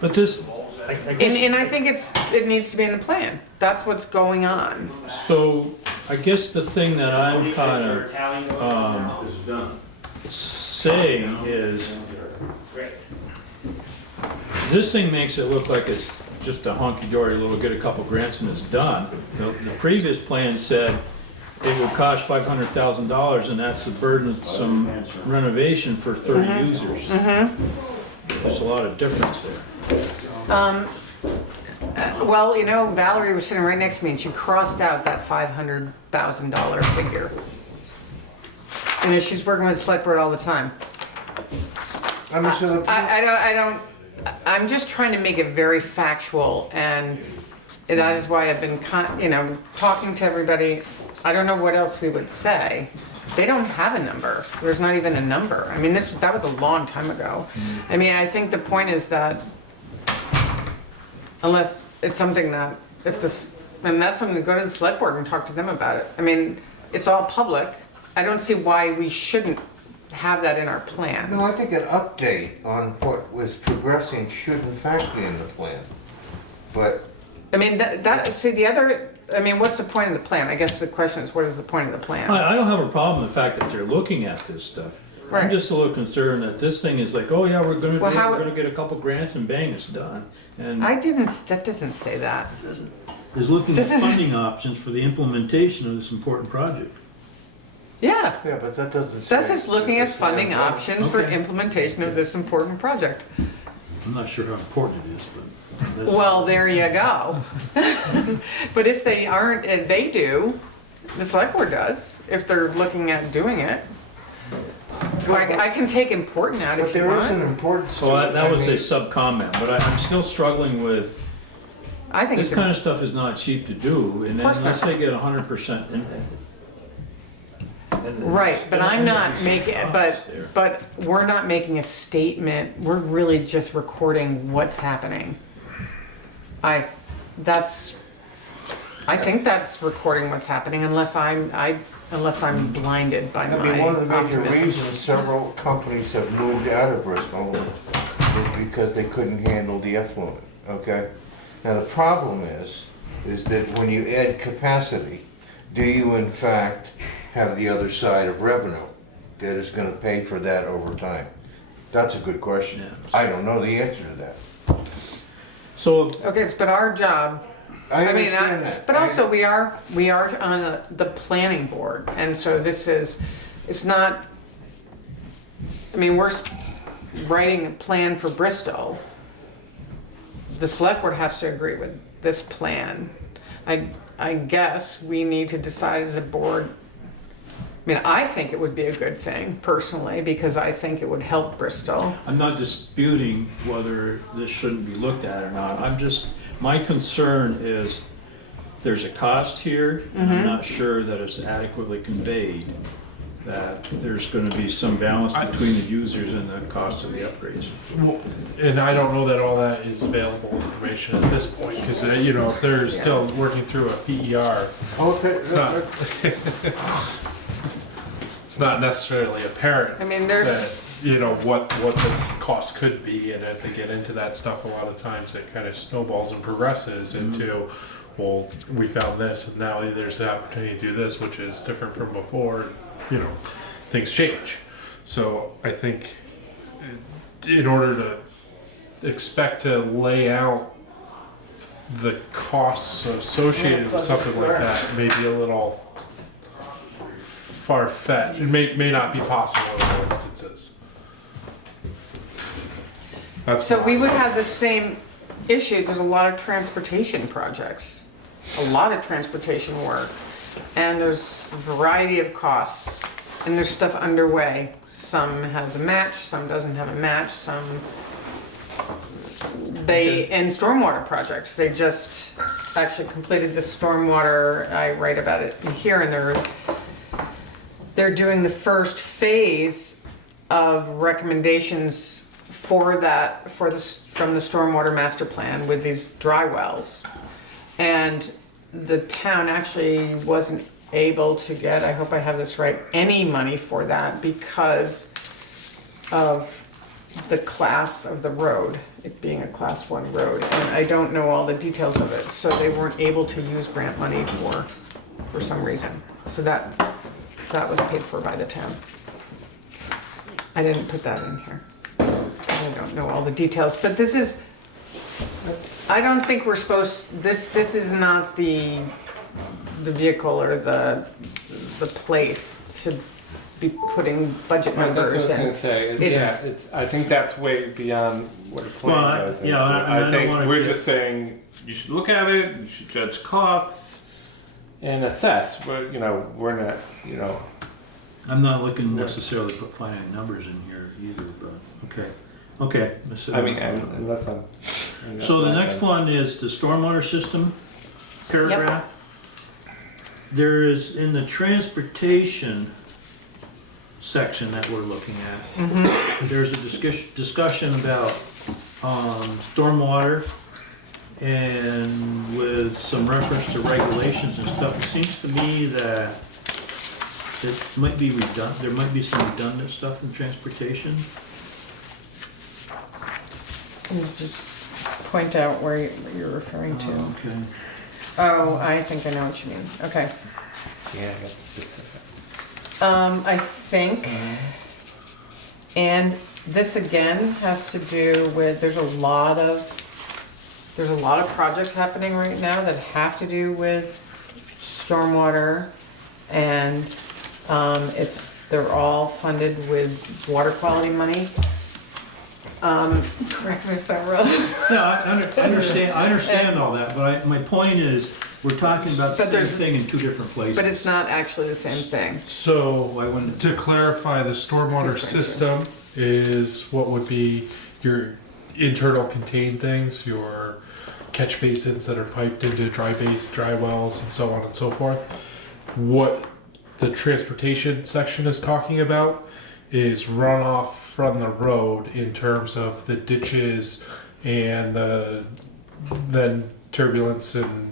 But this, I guess, And I think it needs to be in the plan. That's what's going on. so, I guess the thing that I'm kind of It's done. saying is, this thing makes it look like it's just a hunky-dory little, get a couple grants and it's done. The previous plan said it would cost $500,000 and that's a burdensome renovation for 30 users. There's a lot of difference there. Well, you know, Valerie was sitting right next to me and she crossed out that $500,000 figure. And she's working with the select board all the time. I mean, so the. I'm just trying to make it very factual, and that is why I've been, talking to everybody. I don't know what else we would say. They don't have a number. There's not even a number. I mean, that was a long time ago. I mean, I think the point is that unless it's something that, and that's something to go to the select board and talk to them about it. I mean, it's all public. I don't see why we shouldn't have that in our plan. No, I think an update on what was progressing should in fact be in the plan. But I mean, what's the point of the plan? I guess the question is, what is the point of the plan? I don't have a problem with the fact that they're looking at this stuff. Right. I'm just a little concerned that this thing is like, oh yeah, we're gonna Well, we're gonna get a couple grants and bang, it's done. And That doesn't say that. Is looking at This is- funding options for the implementation of this important project. Yeah. yeah, but that doesn't. That's say- just looking at it's the funding same thing. options for Okay. implementation of this important project. I'm not sure how important it is, but. that's- Well, there you go. But if they aren't, if they do, the select board does, if they're looking at doing it. I can take important out But if you there is an want. importance to so it. that I was mean, a sub comment, but I'm still struggling with I think this it's, kind of stuff is not cheap to do, and course unless not. they get 100%. right, but I'm not making, There. but we're not making a statement. We're really just recording what's happening. I think that's recording what's happening unless I'm blinded by I my mean, one of the major optimism. reasons several companies have moved out of Bristol is because they couldn't handle the effluent, okay? Now, the problem is that when you add capacity, do you in fact have the other side of revenue that is gonna pay for that over time? That's a good question. Yeah. I don't know the answer to that. So Okay, it's been our job. I mean, understand that. but also we are on the planning board, and so it's not, I mean, we're writing a plan for Bristol. The select board has to agree with this plan. I guess we need to decide as a board. I mean, I think it would be a good thing personally, because I think it would help Bristol. I'm not disputing whether this shouldn't be looked at or not. My concern is there's a cost here, and I'm not sure that it's adequately conveyed, that there's gonna be some balance between the users and the cost of the upgrades. Well, and I don't know that all that is available information at this point, because, if they're still working through a PER, Okay, it's not, it's not necessarily apparent. I mean, That, there's, what the cost could be, and as they get into that stuff, a lot of times it kind of snowballs and progresses into, well, we found this, and now there's the opportunity to do this, which is different from before, things change. So I think in order to expect to lay out the costs associated with something like that may be a little far-fetched. It may not be possible in all instances. That's so we would have the same issue. There's a lot of transportation projects, a lot of transportation work, and there's a variety of costs, and there's stuff underway. Some has a match, some doesn't have a match, some and stormwater projects. They just actually completed the stormwater. I write about it in here, and they're doing the first phase of recommendations from the stormwater master plan with these dry wells. And the town actually wasn't able to get, I hope I have this right, any money for that because of the class of the road, it being a class 1 road. And I don't know all the details of it, so they weren't able to use grant money for some reason. So that was paid for by the town. I didn't put that in here. I don't know all the details, but this is, I don't think we're supposed, this is not the vehicle or the place to be putting budget Right, that's what I was numbers gonna in. say. It's- Yeah, it's, I think that's way beyond what a plan Well, I- goes yeah, into. and I don't think wanna we're get- just saying, you should look at it, you should judge costs and assess, but, we're not, I'm not looking necessarily to put finite numbers in here either, but, okay. let's sit I mean, down for a minute. unless I'm. So the next one is the stormwater system paragraph. There is, in the transportation section that we're looking at, there's a discussion about stormwater and with some reference to regulations and stuff. It seems to me that it might be redundant, there might be some redundant stuff in transportation. Can you just point out where you're referring to? Okay. Oh, I think I know what you mean. Okay. Yeah, I got specific. I think, and this again has to do with, there's a lot of projects happening right now that have to do with stormwater, and they're all funded with water quality money. Correct me if I'm wrong. No, I understand all that, but my point is, we're talking about the But same there's- thing in two different places. But it's not actually the same thing. So, Why wouldn't it? to clarify, the stormwater He's going to. system is what would be your internal contained things, your catch basins that are piped into dry wells and so on and so forth. What the transportation section is talking about is runoff from the road in terms of the ditches and then turbulence and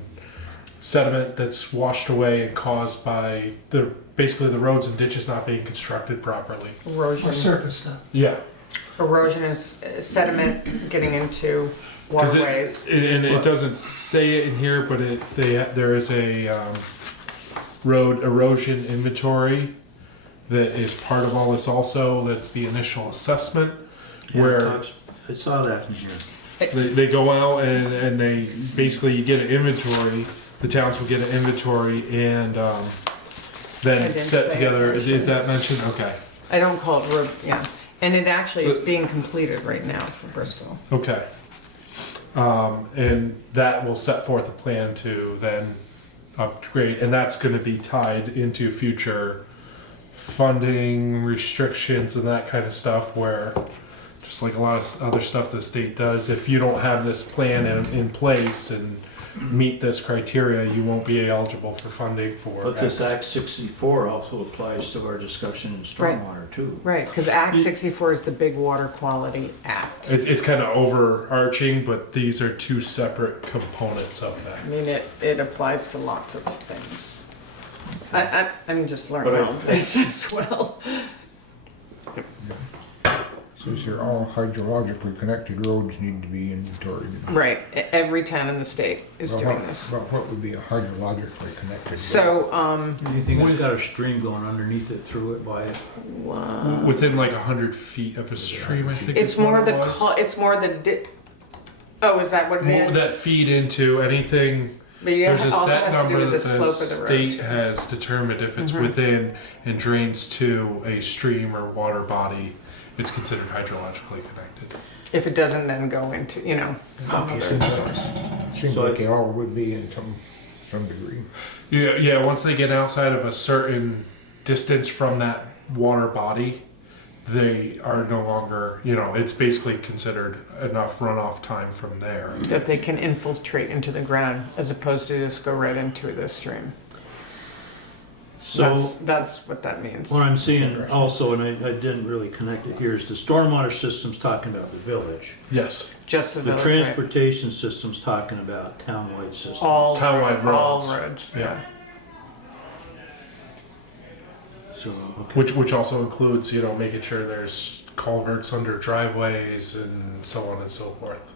sediment that's washed away and caused by basically the roads and ditches not being constructed properly. Erosion. Or surface stuff. Yeah. Erosion is sediment getting into 'Cause waterways. it doesn't say it in here, but there is a road erosion inventory that is part of all this also. That's the initial assessment Yeah, where I saw that in here. they go out and they basically you get an inventory. The towns will get an inventory and I then didn't set say together. it. Is that mentioned? Okay. I don't call it road, yeah. And it actually is being completed right now for Bristol. Okay. And that will set forth a plan to then upgrade, and that's going to be tied into future funding restrictions and that kind of stuff where, just like a lot of other stuff the state does, if you don't have this plan in place and meet this criteria, you won't be eligible for funding for But this X. Act 64 also applies to our discussion in stormwater too. Right, because Act 64 is the big water quality act. It's kind of overarching, but these are two separate components of that. I mean, it applies to lots of things. I'm just learning But I- all this as well. Says here, all hydrologically connected roads need to be inventoried. Right, every town in the state is Well, doing what- this. But what would be a hydrologically connected road? So, Anything that's got a stream going underneath it, through it, by it. Within like 100 feet of a stream, I think. it's is what more it the, was. it's more the, oh, is that what it is? That feed into anything. But you There's a also set has to do number with that the the slope of the road. state has determined if it's Mhm. within and drains to a stream or water body, it's considered hydrologically connected. If it doesn't then go into, some Okay. other source. Seems So like I- they all would be in some degree. Yeah. Once they get outside of a certain distance from that water body, they are no longer. It's basically considered enough runoff time from there. That they can infiltrate into the ground as opposed to just go right into the stream. So That's what that means. what I'm seeing also, and I didn't really connect it here, is the stormwater system's talking about the village. Yes. Just the The village, right? transportation system's talking about townwide systems. All Townwide all roads. roads. Yeah. So, okay. Which also includes, making sure there's culverts under driveways and so on and so forth,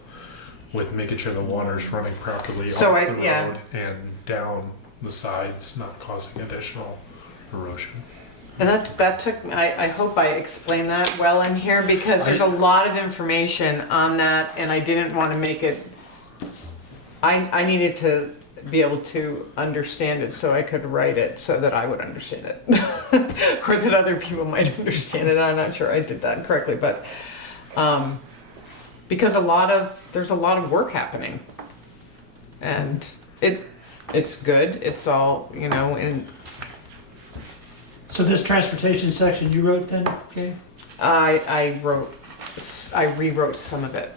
with making sure the water's running properly So off I- the yeah. road and down the sides, not causing additional erosion. And that took, I hope I explained that well in here because there's a lot of information on that and I didn't want to make it I needed to be able to understand it so I could write it so that I would understand it. Or that other people might understand it. I'm not sure I did that correctly, but because there's a lot of work happening. And it's good. It's all, you know, and So this transportation section you wrote then, okay? I rewrote some of it.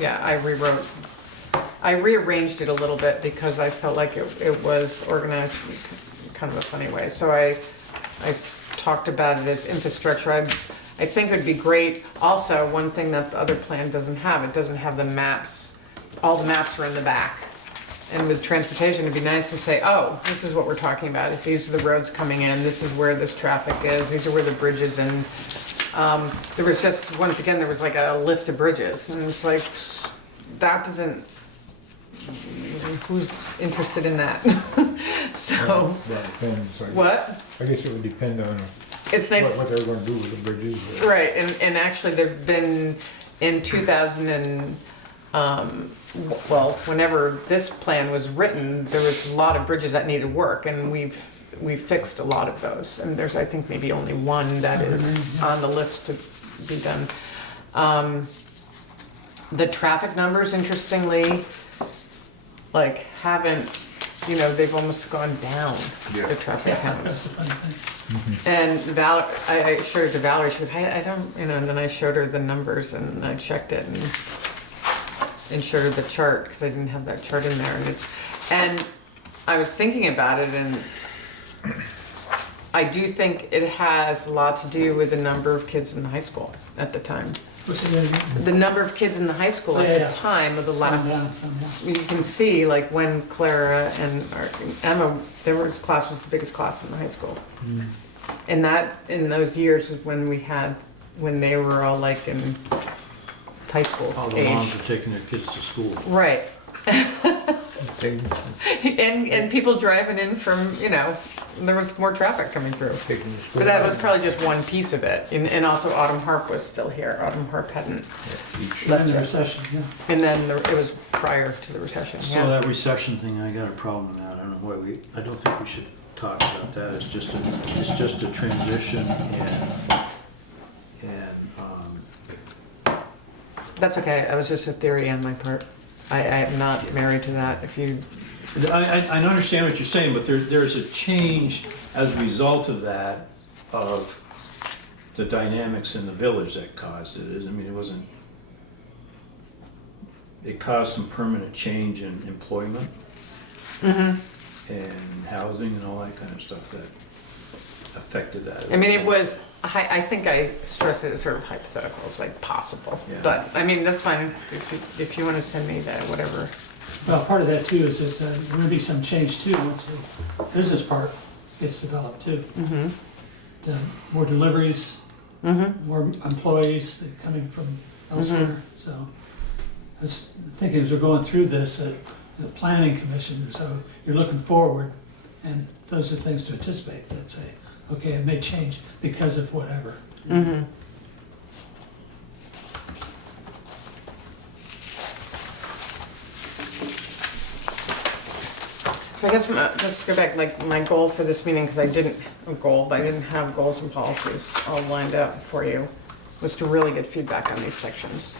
Yeah, I rearranged it a little bit because I felt like it was organized in kind of a funny way. So I talked about it as infrastructure. I think it would be great. Also, one thing that the other plan doesn't have, it doesn't have the maps. All the maps are in the back. And with transportation, it'd be nice to say, oh, this is what we're talking about. If these are the roads coming in, this is where this traffic is, these are where the bridges and there was just, once again, there was like a list of bridges. And it's like, that doesn't, who's interested in that? So, That depends. what? I guess it would depend on It's nice. what they're gonna do with the bridges. Right, and actually there've been, in 2000 and, well, whenever this plan was written, there was a lot of bridges that needed work, and we've fixed a lot of those. And there's, I think, maybe only one that is on the list to be done. The traffic numbers, interestingly, like, haven't, you know, they've almost gone down, Yeah. the traffic That's counts. the funny thing. And I showed it to Valerie, she goes, I don't, you know, and then I showed her the numbers and I checked it and showed her the chart, because I didn't have that chart in there, and I was thinking about it, and I do think it has a lot to do with the number of kids in the high school at the time. What's the name? The number of kids in the high school Oh, at yeah, the yeah. time of the last, Some down. you can see, like, when Clara and Emma, class was the biggest class in the high school. And that, in those years, is when they were all like in high school All the age. moms are taking their kids to school. Right. They And people driving in from, you know, there was more traffic coming through. taking the school. But that was probably just one piece of it. And also Autumn Harp was still here. Autumn Harp hadn't And left the yet. recession, yeah. And then it was prior to the recession, So yeah. that recession thing, I got a problem with that. I don't know why I don't think we should talk about that. It's just a transition and That's okay. That was just a theory on my part. I am not married to that. If you, I understand what you're saying, but there's a change as a result of that, of the dynamics in the village that caused it. I mean, it caused some permanent change in employment and housing and all that kind of stuff that affected that. I mean, it was, I think I stressed it as sort of hypothetical. It was like possible. Yeah. But, I mean, that's fine. If you want to send me that, whatever. Well, part of that too is that there will be some change too, once the business part gets developed too. Mm-hmm. More deliveries, Mm-hmm. more employees coming from elsewhere, so. I was thinking as we're going through this, the planning commission, so you're looking forward, and those are things to anticipate, that say, okay, it may change because of whatever. Mm-hmm. So I guess, just to go back, like, my goal for this meeting, because I didn't have goals and policies all lined up for you, was to really get feedback on these sections.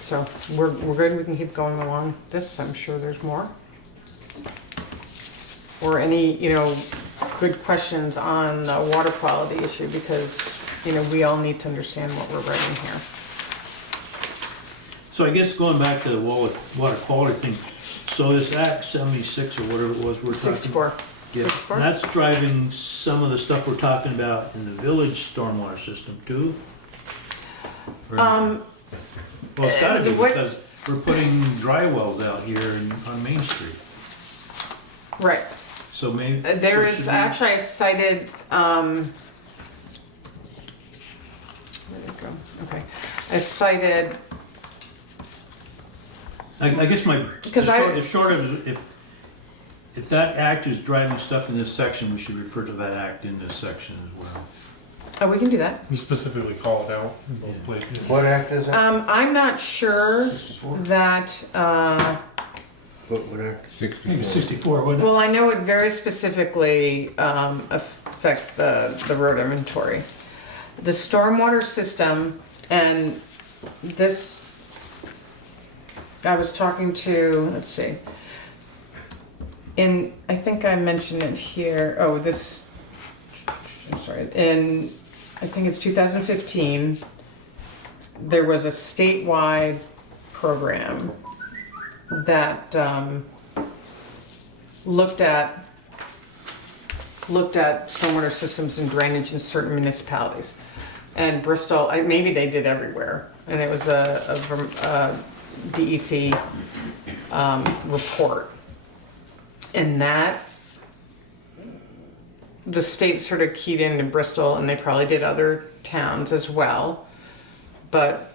So, we're good, we can keep going along this, I'm sure there's more. Or any, you know, good questions on the water quality issue, because, you know, we all need to understand what we're writing here. So I guess going back to the water quality thing, so this Act 76 or whatever it was we're talking. 64. Yeah, 64? that's driving some of the stuff we're talking about in the village stormwater system too? Or- Well, it's gotta be what- because we're putting dry wells out here on Main Street, Right. so maybe. There so is, should we- actually, I cited, where'd it go? Okay. I cited, I guess Because I- the short of it, if that act is driving stuff in this section, we should refer to that act in this section as well. Oh, we can do that. We specifically called out in both places. What act is that? I'm not sure that, What act? I think 64. it's 64, wasn't it? well, I know it very specifically affects the road inventory. The stormwater system, and this, I was talking to, let's see, I think I mentioned it here, I'm sorry, I think it's 2015, there was a statewide program that looked at stormwater systems and drainage in certain municipalities. And Bristol, maybe they did everywhere, and it was a DEC report. And that, the state sort of keyed into Bristol, and they probably did other towns as well. But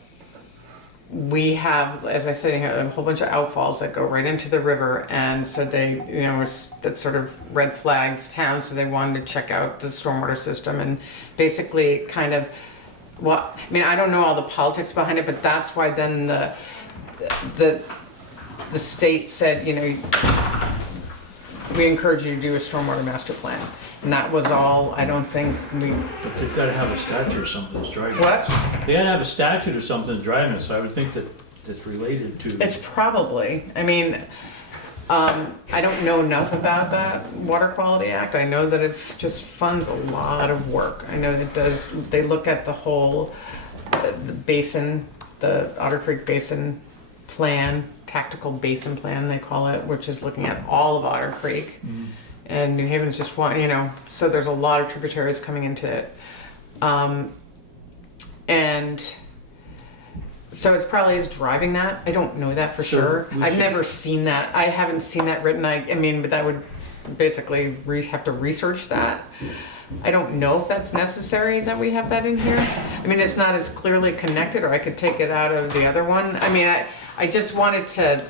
we have, as I said, a whole bunch of outfalls that go right into the river, and so they, that sort of red flags towns, so they wanted to check out the stormwater system and basically kind of, well, I mean, I don't know all the politics behind it, but that's why then the state said, we encourage you to do a stormwater master plan. And that was all, I don't think we, But they've gotta have a statute or something that's driving it. what? They gotta have a statute or something that's driving it, so I would think that it's related to. It's probably, I mean, I don't know enough about that Water Quality Act. I know that it just funds a lot of work. I know that it does, they look at the whole, the basin, the Otter Creek Basin Plan, Tactical Basin Plan, they call it, which is looking at all of Otter Creek. And New Haven's just one, so there's a lot of tributaries coming into it. And so it's probably is driving that. I don't know that for So sure. we I've should- never seen that. I haven't seen that written. I mean, but that would basically have to research that. I don't know if that's necessary that we have that in here. I mean, it's not as clearly connected, or I could take it out of the other one. I mean, I just wanted to,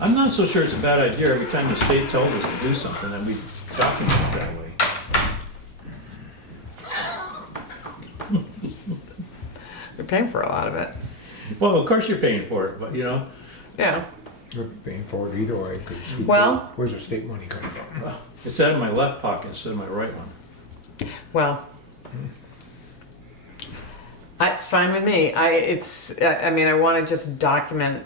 I'm not so sure it's a bad idea every time the state tells us to do something and we document it that way. we're paying for a lot of it. Well, of course you're paying for it, but Yeah. You're paying for it either way, 'cause Well- where's the state money coming from? it's out of my left pocket instead of my right one. Well, it's fine with me. I mean, I want to just document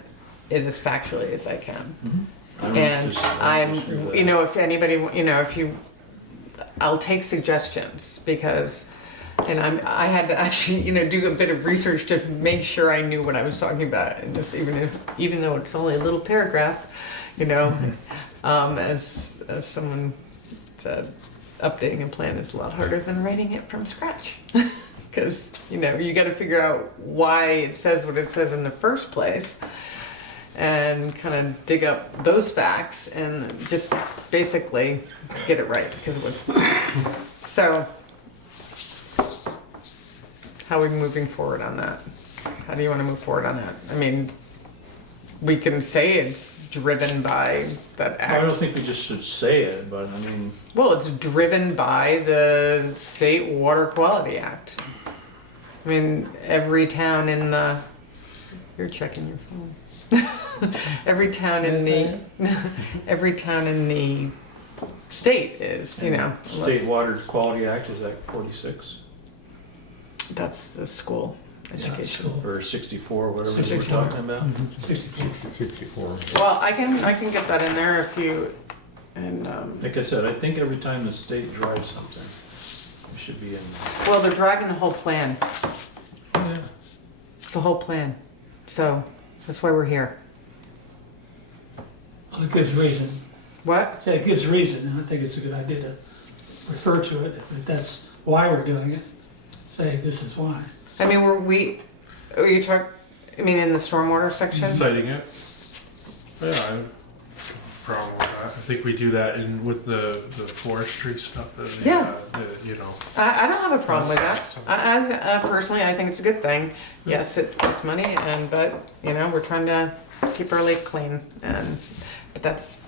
it as factually as I can. I don't And disagree with that. if anybody, I'll take suggestions because, and I had to actually, do a bit of research to make sure I knew what I was talking about. And just even though it's only a little paragraph, as someone said, updating a plan is a lot harder than writing it from scratch. Because, you got to figure out why it says what it says in the first place and kind of dig up those facts and just basically get it right. So, how are we moving forward on that? How do you want to move forward on that? I mean, we can say it's driven by that I don't act. think we just should say it, but I mean, Well, it's driven by the State Water Quality Act. I mean, every town in the, you're checking your phone. Every town in the, every town in the state is, State Water Quality Act, is that 46 that's the school education. school. or 64, whatever we're 64. talking about? 64. 64. Well, I can get that in there if you, and, Like I said, I think every time the state drives something, it should be in. well, they're driving the whole plan, Yeah. the whole plan. So, that's why we're here. Well, it gives reason. What? Yeah, it gives reason, and I think it's a good idea to refer to it, if that's why we're doing it, say this is why. I mean, are you in the stormwater section? Citing it. Yeah, I have no problem with that. I think we do that with the forestry stuff. Yeah. I I don't have a problem with that. So- I personally, I think it's a good thing. Yes, it costs money, but we're trying to keep our lake clean, but that's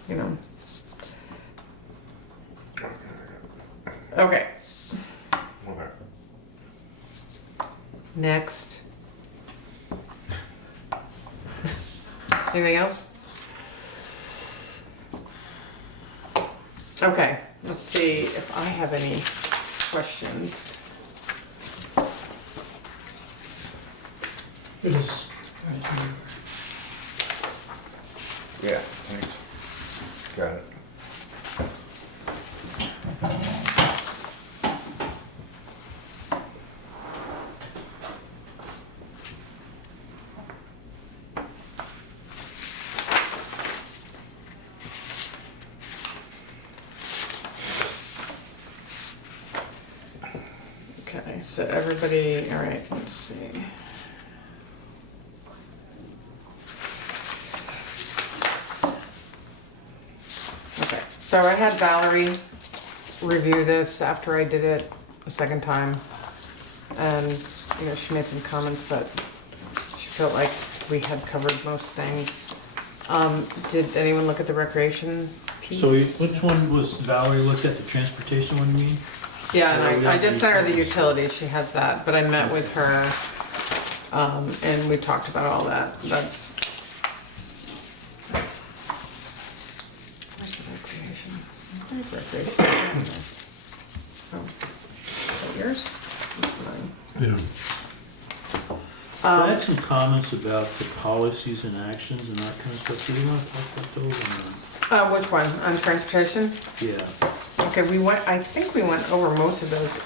Okay. Okay. Next. Anything else? Okay, let's see if I have any questions. It is, right, Yeah, thanks. Got it. Okay, so everybody, all right, let's see. Okay, so I had Valerie review this after I did it a second time. And, you know, she made some comments, but she felt like we had covered most things. Did anyone look at the recreation piece? So which one was Valerie looked at, the transportation one, you mean? Yeah, and I just sent her the utilities, she has that, but I met with her, and we talked about all that, that's. Where's the recreation? Where's recreation? Oh, is that yours? That's mine. I had some comments about the policies and actions and that kind of stuff. Do you want to talk about those or Which one, on transportation? not? Yeah. Okay, I think we went over most of those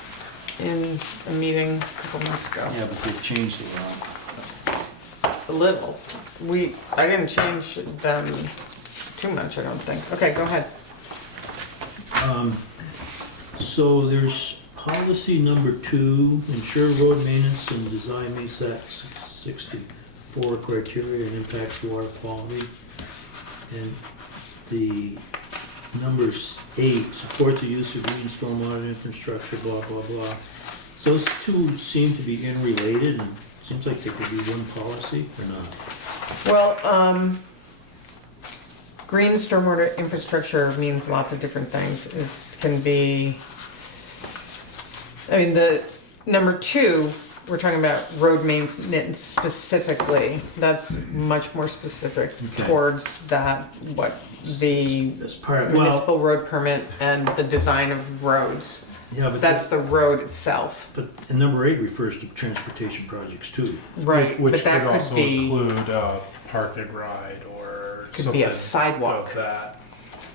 in a meeting a couple months ago. Yeah, but they've changed a lot. A little. I didn't change them too much, I don't think. Okay, go ahead. So there's policy number 2, ensure road maintenance and design meets Act 64 criteria and impacts water quality. And the numbers 8, support the use of green stormwater infrastructure, blah, blah, blah. Those two seem to be interrelated, and seems like they could be one policy or not. Well, green stormwater infrastructure means lots of different things. It can be, I mean, the number 2, we're talking about road maintenance specifically. That's much more specific Okay. towards that, what the That's part, municipal road permit and the design of roads. yeah, but That's the road itself. but and number 8 refers to transportation projects too. Right, Which but that could could also be, include park and ride or Could something be a sidewalk. of that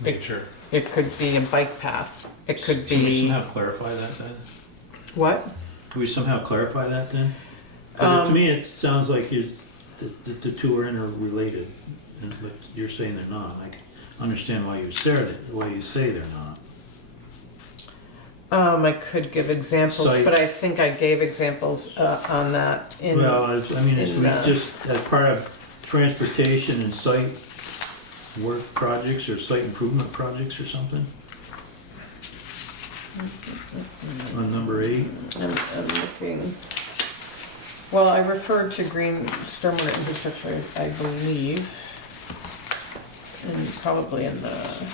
nature. it could be a bike path. It could Can we be, somehow clarify that then? what? Can we somehow clarify that then? 'Cause to me, it sounds like the two are interrelated, but you're saying they're not. I can understand why you said it, why you say they're not. I could give examples, Site. but I think I gave examples on that in. Well, I mean, it's in, just as part of transportation and site work projects or site improvement projects or something? On number 8? I'm looking. Well, I referred to green stormwater infrastructure, I believe. And probably in the.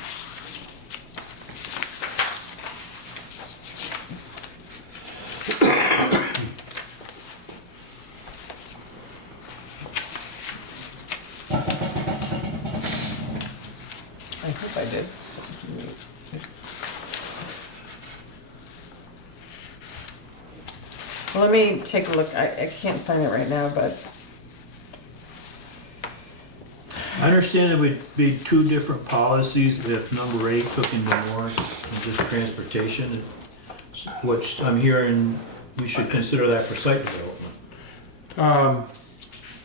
I hope I did. Well, let me take a look. I can't find it right now, but I understand it would be two different policies if number 8 took into more than just transportation, which I'm hearing we should consider that for site development.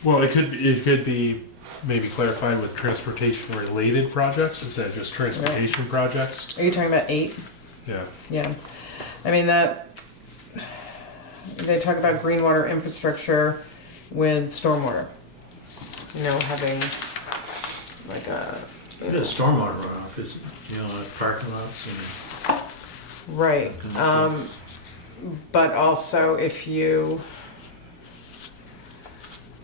Well, it could be maybe clarified with transportation related projects instead of just transportation projects. are you talking about 8? Yeah. Yeah. I mean, they talk about green water infrastructure with stormwater. You know, having like a. It is stormwater runoff, is, like parking lots and. Right. But also if you,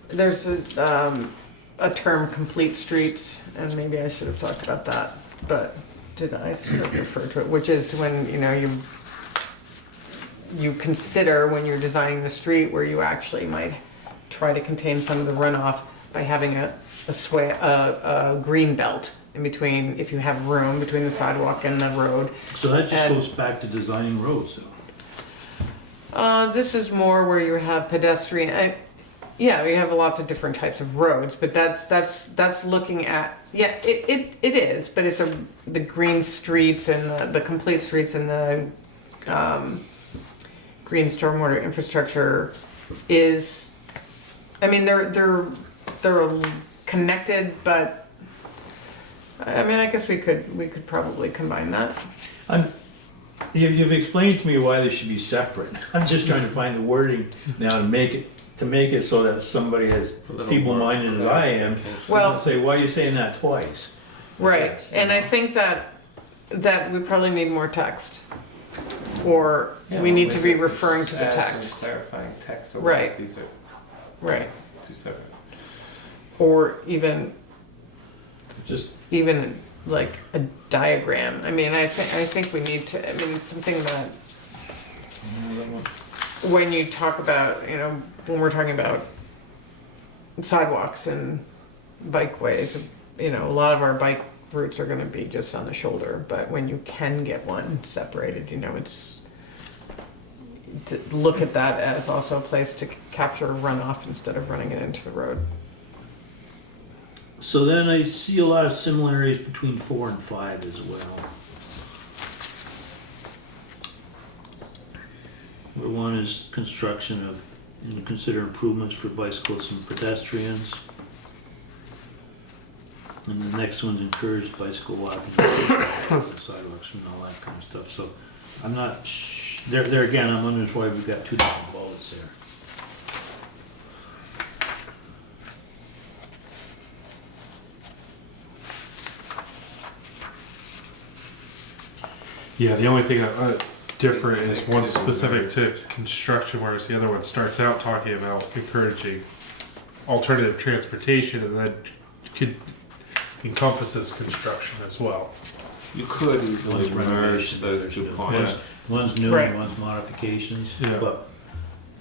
there's a term, complete streets, and maybe I should have talked about that, but did I sort of refer to it, which is when, you you consider when you're designing the street, where you actually might try to contain some of the runoff by having a green belt in between, if you have room between the sidewalk and the road. So that just And- goes back to designing roads, though. This is more where you have pedestrian, yeah, we have lots of different types of roads, but that's looking at, yeah, it is, but it's the green streets and the complete streets and the, green stormwater infrastructure is, I mean, they're connected, but, I mean, I guess we could probably combine that. You've explained to me why they should be separate. I'm just trying to find the wording now to make it so that somebody as A little feeble-minded as I am, Well- will say, why are you saying that twice? Right, Yes, and you I know. think that we probably need more text. Or Yeah, we need well, to be maybe referring to the add some text. clarifying text. Or Right. These are Right, two separate. or even Just, like a diagram. I mean, I think we need to, I mean, something that, when you talk about, you know, when we're talking about sidewalks and bikeways, you know, a lot of our bike routes are gonna be just on the shoulder, but when you can get one separated, you know, it's, to look at that as also a place to capture runoff instead of running it into the road. so then I see a lot of similarities between 4 and 5 as well. Where one is construction of, and consider improvements for bicyclists and pedestrians. And the next one's encourage bicycle walking, sidewalks and all that kind of stuff, so I'm not, there again, I'm wondering why we've got two different bullets there. Yeah, the only thing different is one specific to construction, whereas the other one starts out talking about encouraging alternative transportation, and then encompasses construction as well. You could easily One's merge renovations, those two one's- points. One's new Right. and one's modifications, Yeah. but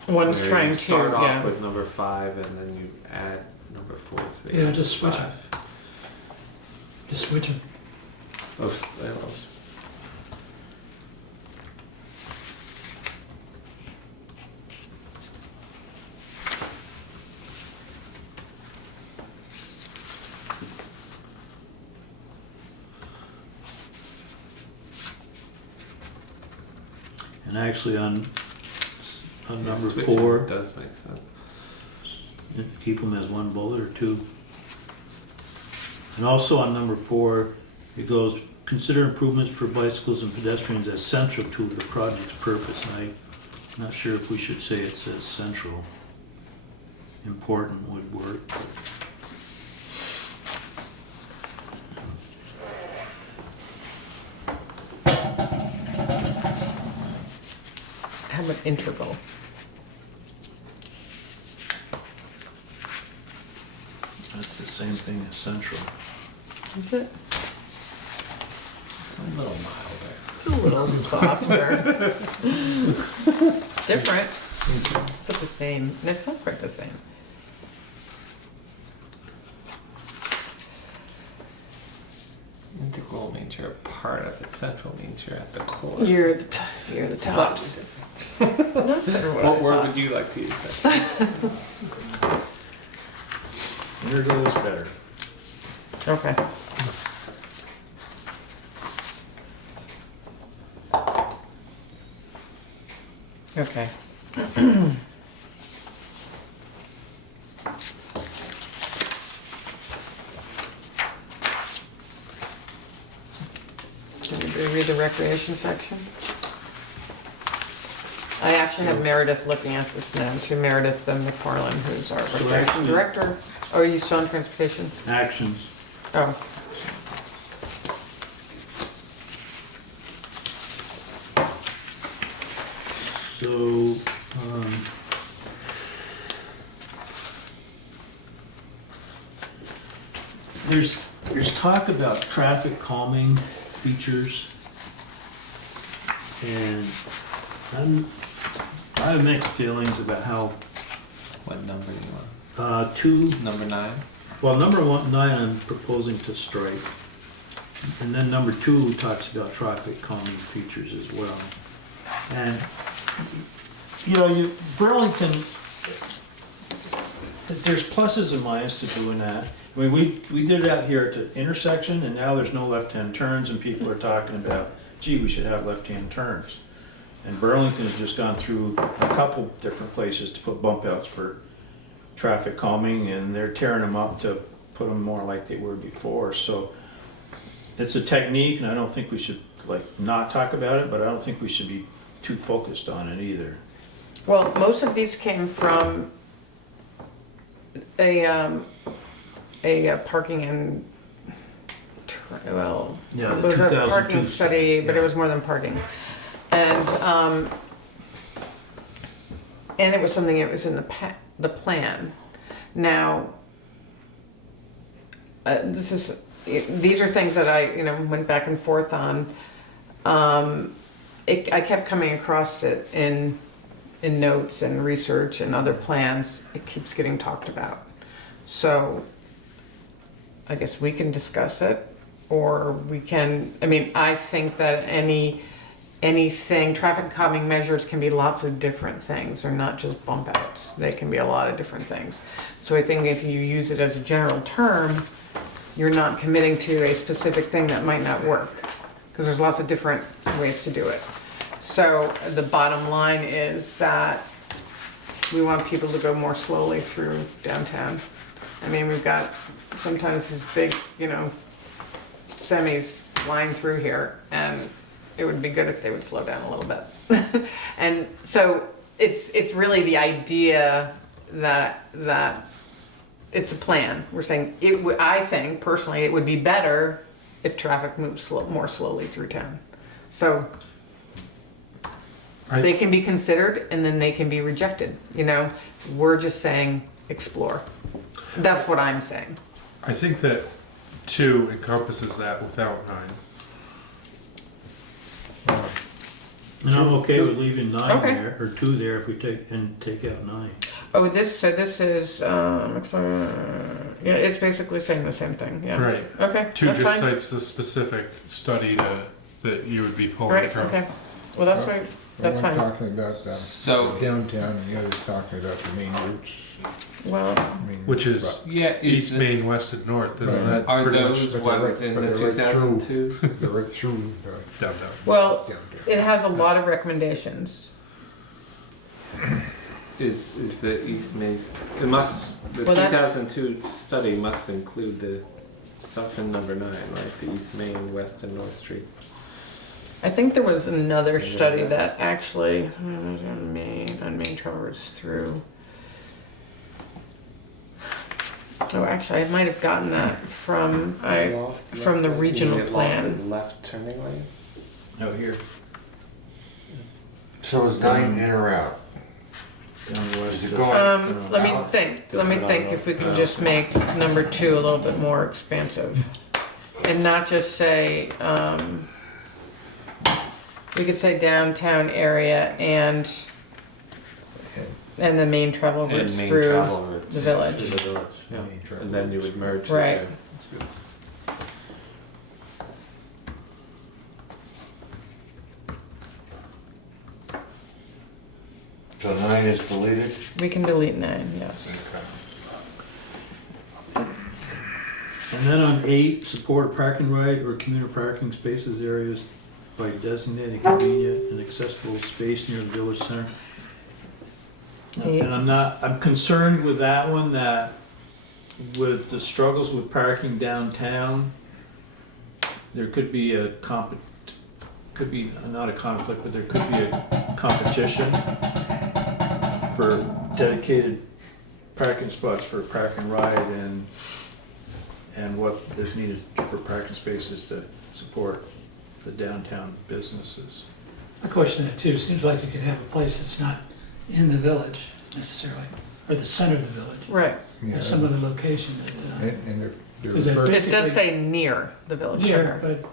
One's Where trying you to, start off yeah, with number 5 and then you add number 4 to the Yeah, end just of switch 5. Just switch them. Of. and actually on number Switching 4, does make sense. keep them as one bullet or two. And also on number 4, it goes, consider improvements for bicycles and pedestrians as central to the project's purpose. And I'm not sure if we should say it says central. Important would work. have an interval. That's the same thing as central. Is it? It's a little milder. It's a little softer. It's different, but the same. It's not quite the same. Integral means you're a part of it. Central means you're at the core. You're the tops. That's sort of what I What word thought. would you like to use? Then? There goes better. Okay. Okay. Did anybody read the recreation section? I actually have Meredith looking at this now, to Meredith McFarland, who's our recreation actually- director. Oh, are you still on transportation? Actions. Oh. So, there's talk about traffic calming features. And I have mixed feelings about how, What number do you want? 2, Number 9? well, number 9 I'm proposing to strike. And then number 2 talks about traffic calming features as well. And, Burlington, there's pluses and minuses to doing that. I mean, we did it out here at the intersection, and now there's no left-hand turns, and people are talking about, gee, we should have left-hand turns. And Burlington has just gone through a couple different places to put bump outs for traffic calming, and they're tearing them up to put them more like they were before. So it's a technique, and I don't think we should not talk about it, but I don't think we should be too focused on it either. Well, most of these came from a parking and, well, Yeah, it the was a 2002 parking study, but it yeah. was more than parking. And it was something that was in the plan. Now, these are things that I, went back and forth on. I kept coming across it in notes and research and other plans. It keeps getting talked about. So I guess we can discuss it, or we can, I think that anything, traffic calming measures can be lots of different things. They're not just bump outs. They can be a lot of different things. So I think if you use it as a general term, you're not committing to a specific thing that might not work, because there's lots of different ways to do it. So the bottom line is that we want people to go more slowly through downtown. We've got sometimes these big, semis flying through here, and it would be good if they would slow down a little bit. And so it's really the idea that it's a plan. We're saying I think personally it would be better if traffic moves more slowly through town. So they can be considered and then they can be rejected. We're just saying explore. That's what I'm saying. I think that 2 encompasses that without 9. And I'm okay with leaving 9 Okay. there, or 2 there if we take out 9. Oh, this is it's basically saying the same thing. Yeah. Right. Okay. 2 that's just fine. cites the specific study that you would be pulling Right. from. Okay. Well, that's right. That's The one fine. talking about So- downtown, and the other's talking about the main routes. Well, Which is Yeah, east, main, west, and north, isn't Right. that Are pretty those But they're ones right- in but the they're right through. 2002? They're right through the much downtown? well, downtown. it has a lot of recommendations. Is the East Maze? It must. The Well, that's- 2002 study must include the stuff in number 9, right? The East Main, West and North Streets. I think there was another Yeah. study that actually on main travelers through. Oh, actually, I might have gotten that from from the regional plan. Left turning lane. Oh, here. So is 9 in or out? Down the west. Is it going? Let me think. Let me think if we can just make number 2 a little bit more expansive, and not just say. We could say downtown area and the main travel And routes main through travel routes. the village. Through the village, yeah. Main travel And then you routes. would merge Right. the two. So 9 is deleted? We can delete 9, yes. And then on 8, support parking right or commuter parking spaces areas by designating convenient and accessible space near the village center. Eight. And I'm concerned with that one, that with the struggles with parking downtown, there could be not a conflict, but there could be a competition for dedicated parking spots for park and ride and what is needed for parking spaces to support the downtown businesses. I question that too. Seems like you could have a place that's not in the village necessarily, or the center of the village. Right. Yeah, Or some other location that, and they're Is it referred- It does say near the village yeah, center. but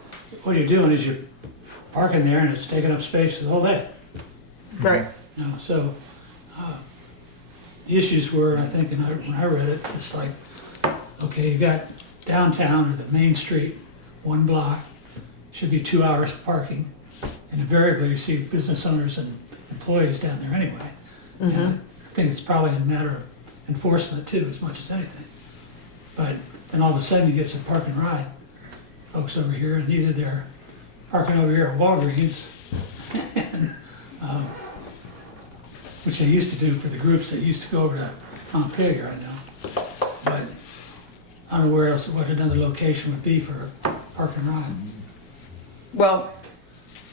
what you're doing is you're parking there and it's taking up space the whole day. Right. You know, so, the issues were, I think, and when I read it, it's like, okay, you got downtown or the main street, one block, should be 2 hours of parking. And invariably, you see business owners and employees down there anyway. And I think it's probably a matter of enforcement too, as much as anything. But then all of a sudden, you get some park and ride folks over here, and either they're parking over here at Walgreens, and, which they used to do for the groups that used to go over to Montpelier, I know. But I don't know where else, what another location would be for park and ride. Well,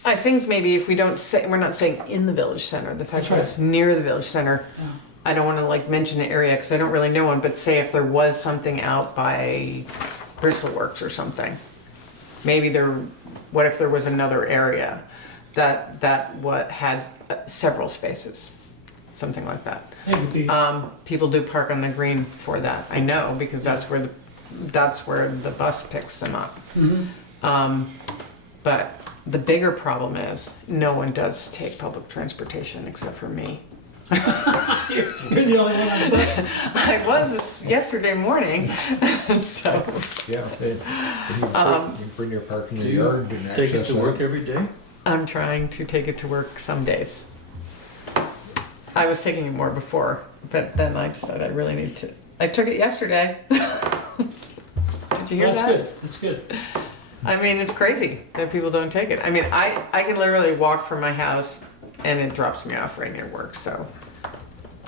I think maybe if we don't say, we're not saying in the village center, the fact that it's near the village center. Yeah. I don't wanna like mention an area, cause I don't really know one, but say if there was something out by Bristol Works or something. Maybe what if there was another area that what had several spaces, something like that. It would be, People do park on the green for that, I know, because that's where the bus picks them up. But the bigger problem is, no one does take public transportation except for me. you're the only one on the bus. I was yesterday morning, so, Yeah, you bring your park in Do your you yard and take it access to work that. every day? I'm trying to take it to work some days. I was taking it more before, but then I decided I really need to. I took it yesterday. Did you hear That's that? good, that's good. I mean, it's crazy that people don't take it. I mean, I can literally walk from my house and it drops me off right near work, so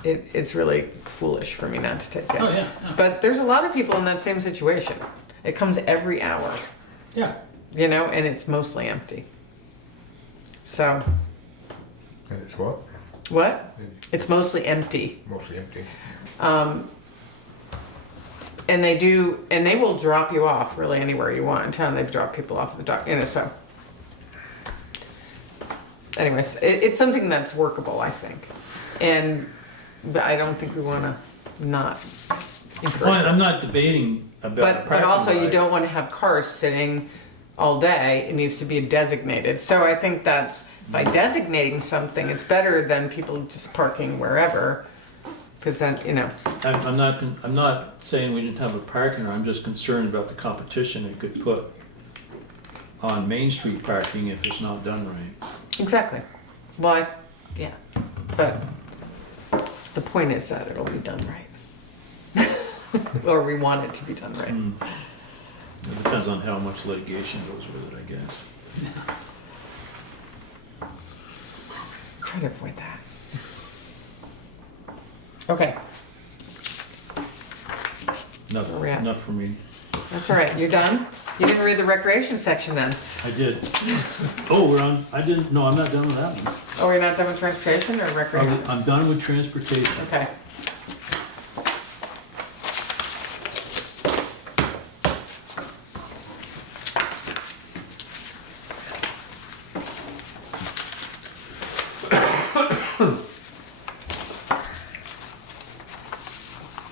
it's really foolish for me not to take it. Oh, yeah, yeah. But there's a lot of people in that same situation. It comes every hour, Yeah, you know, and it's mostly empty. So, And it's what? what? It's mostly empty. Mostly empty. And they will drop you off really anywhere you want in town. They drop people off at the dock, you know, so. Anyways, it's something that's workable, I think. But I don't think we wanna not encourage Well, I'm it. not debating about But parking also you ride. don't wanna have cars sitting all day. It needs to be designated. So I think that by designating something, it's better than people just parking wherever. Cause then, you know, I'm not saying we didn't have a parking lot, I'm just concerned about the competition it could put on Main Street parking if it's not done right. exactly. Well, yeah, but the point is that it'll be done right. Or we want it to be done right. It depends on how much litigation goes with it, I guess. Try to avoid that. Okay, Enough, Where we at? enough for me. that's all right. You're done? You didn't read the recreation section then? I did. Oh, we're on, I didn't, no, I'm not done with that one. Oh, you're not done with transportation or recreation? I'm done with transportation. Okay.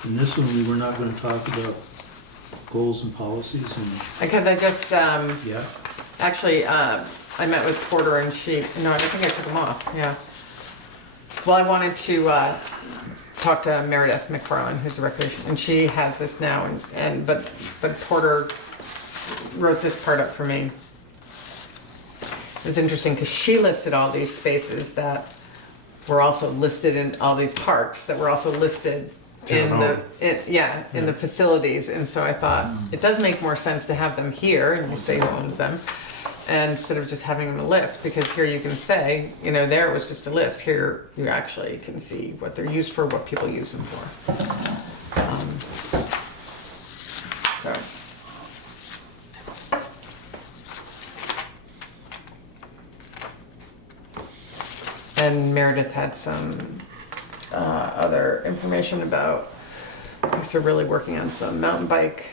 In this one, we were not gonna talk about goals and policies and, Because I just, yeah, actually, I met with Porter and no, I think I took them off, yeah. Well, I wanted to, talk to Meredith McFarland, who's the recreation, and she has this now, but Porter wrote this part up for me. It was interesting, because she listed all these spaces that were also listed in all these parks, that were also listed in the facilities, and so I thought, it does make more sense to have them here, and you say who owns them, and instead of just having them a list, because here you can say, you know, there it was just a list, here you actually can see what they're used for, what people use them for. So. And Meredith had some other information about, they're really working on some mountain bike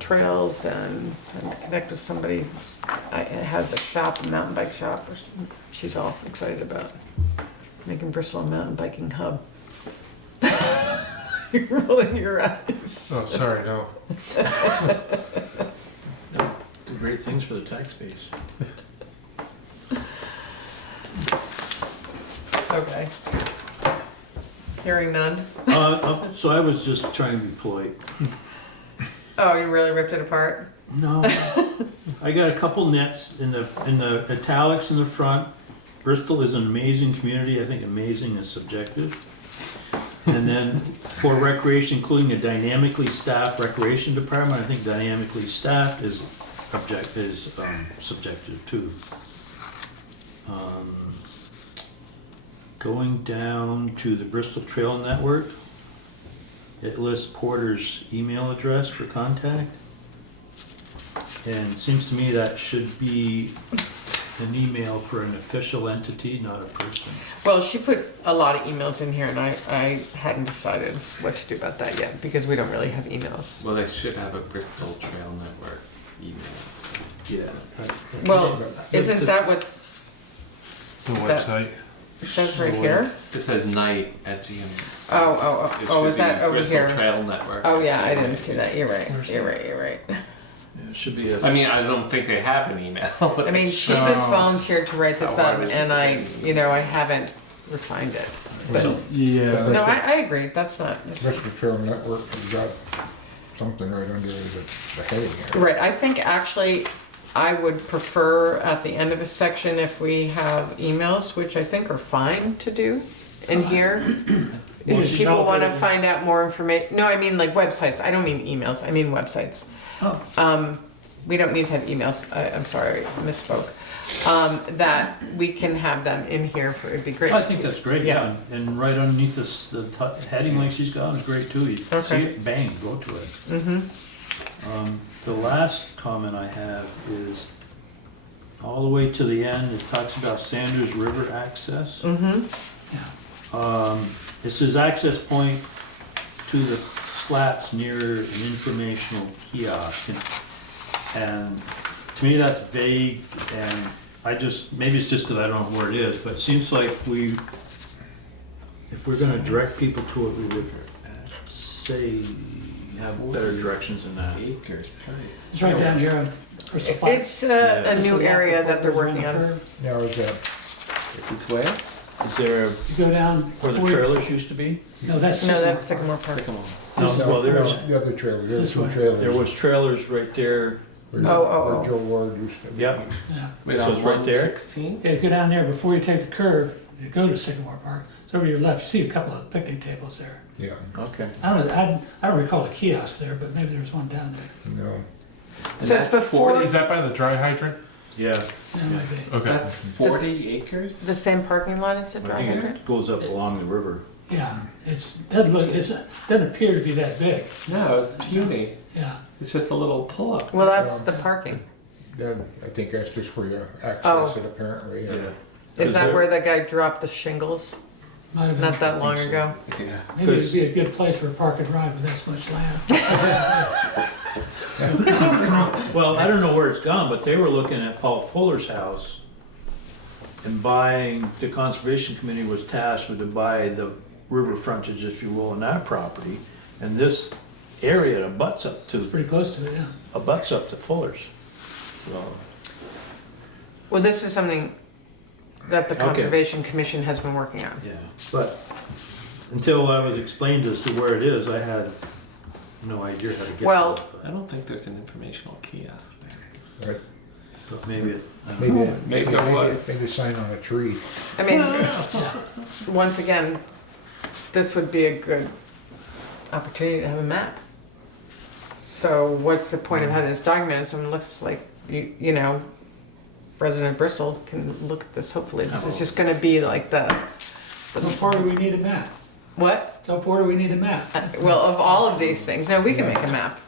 trails and to connect with somebody who has a shop, a mountain bike shop. She's all excited about making Bristol a mountain biking hub. You're rolling your eyes. Oh, sorry, no. do great things for the tax base. Okay. Hearing none? So I was just trying to be polite. Oh, you really ripped it apart? No. I got a couple nets in the italics in the front. Bristol is an amazing community. I think amazing is subjective. And then for recreation, including a dynamically staffed recreation department, I think dynamically staffed is subjective too. Going down to the Bristol Trail Network, it lists Porter's email address for contact. And it seems to me that should be an email for an official entity, not a person. Well, she put a lot of emails in here and I hadn't decided what to do about that yet because we don't really have emails. Well, they should have a Bristol Trail Network email. Yeah. Well, isn't that what The That- website. it says right here? It says night at GM. Oh, is that over here? Bristol Trail Network. Oh, yeah, I didn't see that. You're right. Where's You're that? right, you're right. Yeah, it should be a. I mean, I don't think they have an email. I mean, she just volunteered to write this Oh, up why was and it I, written? you know, I haven't refined it. But, Yeah. no, I agree. That's not. Bristol Trail Network has got something right under the heading here. Right, I think actually I would prefer at the end of a section if we have emails, which I think are fine to do in here. Well, If she's people all wanna put it in. find out more information, no, I mean like websites, I don't mean emails, I mean websites. Oh. We don't need to have emails, I'm sorry, I misspoke. That we can have them in here for, it'd be great. I think that's great, Yeah. yeah, and right underneath this, the heading like she's got is great too, you see Okay. it, bang, go to it. Mm-hmm, The last comment I have is, all the way to the end, it talks about Sanders River access. mm-hmm, It says access point to the flats near an informational kiosk. And to me, that's vague, and I just, maybe it's just because I don't know where it is, but it seems like if we're gonna direct people to it, we would say, have better directions than that. Acres. It's right down here on Crystal Park. it's a new area that they're working on. Now, is that, It's where? Is there You go down. where the before you- trailers used to be? No, that's. No, that's Sycamore Park. Sycamore. No, well, there no, was, the other trailer, there's This two way. trailers. there was trailers right there. Where- Oh. Where Joe Ward used to be. Yep. Yeah. Wait, So on it's right there? 116? Yeah, go down there before you take the curve, you go to Sycamore Park. It's over your left. You see a couple of picnic tables there. Yeah, Okay. I don't recall a kiosk there, but maybe there's one down there. no. So it's before Is that by the dry hydrant? Yeah, Yeah, maybe. Okay. That's 40 acres? the same parking lot as the I dry think hydrant? it goes up along the river. Yeah, doesn't appear to be that big. No, it's puny. Yeah. It's just a little pull-up. Well, that's the parking. That, I think that's just where you Oh. access it apparently. Is that where the guy dropped the shingles Might have not been. that long ago? Yeah. Maybe it'd be a good place for a park and ride with that much land. Well, I don't know where it's gone, but they were looking at Paul Fuller's house and buying, the Conservation Committee was tasked with to buy the river frontage, if you will, on that property. And this area abuts up It's to, pretty close to it, yeah. abuts up to Fuller's. So, Well, this is something that the Okay. Conservation Commission has been working on. yeah, but until I was explained as to where it is, I had no idea how to get to Well- it. I don't think there's an informational kiosk there. Right. But maybe, Maybe there was. Maybe a sign on a tree. I mean, once again, this would be a good opportunity to have a map. So what's the point of having this documented? Someone looks like, you know, resident of Bristol can look at this, hopefully. This is just gonna be like the, Tell Porter we need a map. what? Tell Porter we need a map. Well, of all of these things, no, we can make a map.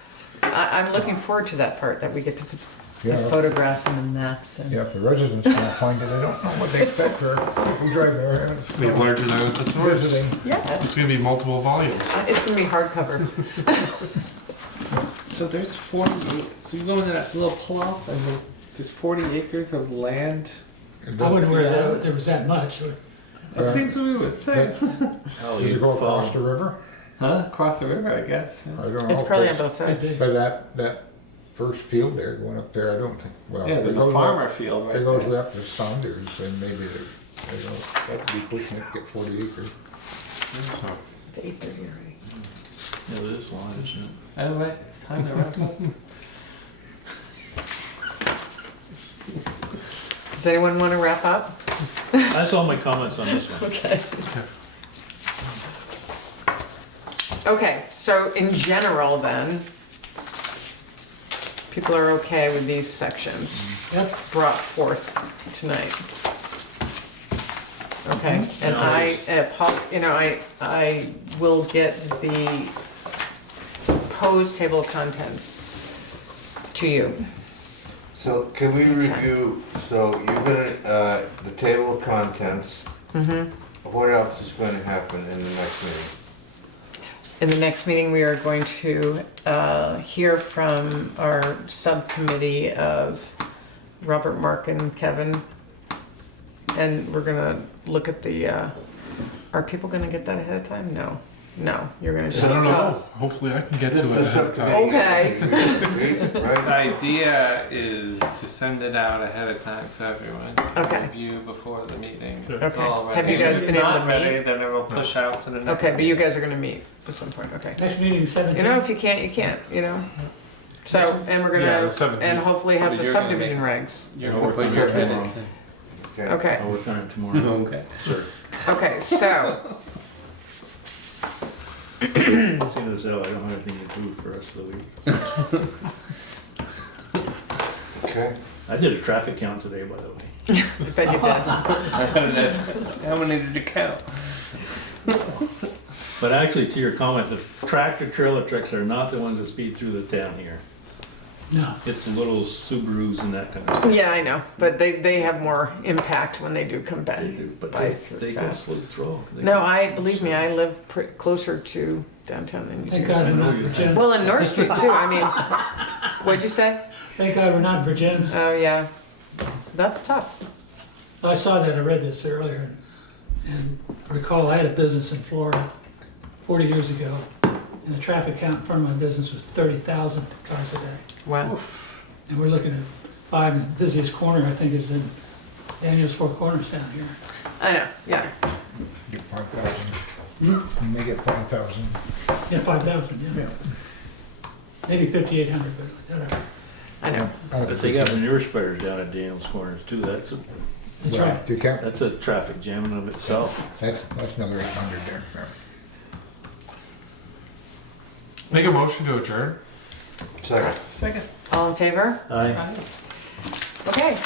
I'm looking forward to that part, that we get to put the Yeah. photographs and the maps and. Yeah, if the residents can't find it, I don't know what they expect for people drive there. It's gonna be larger than the source. Visiting. Yeah, It's gonna be multiple volumes. it's gonna be hardcover. So there's 48. So you go into that little pull-off, and there's 40 acres of land. I wouldn't worry that there was that much. That seems what we would say. hell, Does you it go across follow. the river? Huh? Across the river, I guess. I Yeah. don't know. It's probably on because- both sides. But that first field there, going up there, I don't think, well. Yeah, there's it a goes farmer up- field right It goes there. up to Saunders and maybe I don't, that'd be pushing it to get 40 acres. So, It's 8:30 already. Yeah, it is long, isn't it? oh, right, it's time to wrap up. Does anyone want to wrap up? That's all my comments on this one. Okay. Okay, so in general then, people are okay with these sections Yep. brought forth tonight. Okay, and I will get the proposed table of contents to you. So can we review, so you're gonna, the table of contents, what else is gonna happen in the next meeting? In the next meeting, we are going to hear from our subcommittee of Robert, Mark, and Kevin. And we're gonna look at the, are people gonna get that ahead of time? No, you're gonna just I don't tell know. us. Hopefully I can get to it ahead of time. Okay. The Right? idea is to send it out ahead of time to everyone. Okay. Review before the meeting. Sure. It's Okay. all ready. Have you guys If been it's able to not ready, meet? then it will push out to the next. Okay, but you guys are gonna meet at some point, okay. Next meeting is 17th. You know, if you can't, you can't, you know? So, and we're Yeah, the gonna, 17th. and hopefully have But the you're gonna subdivision regs. You're I'll gonna work put on your it minutes tomorrow. in. Okay, I'll work on it tomorrow. Okay. Sure. okay, so, Seeing as though I don't have anything to do for the rest of the week. Okay. I did a traffic count today, by the way. I bet you did. How many did you count? But actually, to your comment, the tractor trailer trucks are not the ones that speed through the town here. No, It's the little Subarus and that kind of stuff. Yeah, I know, but they have more impact when they do come back. They do, but by they through go fast. slow throw. No, believe me, I live closer to downtown than you thank do. God we're I know not you- Virgins. Well, in North Street too, I mean, what'd you say? Thank God we're not Virgins. Oh, yeah, that's tough. I saw that, I read this earlier, and I recall I had a business in Florida 40 years ago, and the traffic count in front of my business was 30,000 cars a day. Wow. And we're looking at 5, and the busiest corner, I think, is in Daniels Four Corners down here. I know, yeah, Get 5,000. And they get 5,000. Yeah, 5,000, yeah. Maybe 5,800, but whatever. I know. But they got manure spreaders down at Daniel's Corners too. That's Well, right. if you count, That's a traffic jam in of itself. that's another 800 there. Yeah. Make a motion to adjourn. Second. Second. All in favor? Aye. Okay,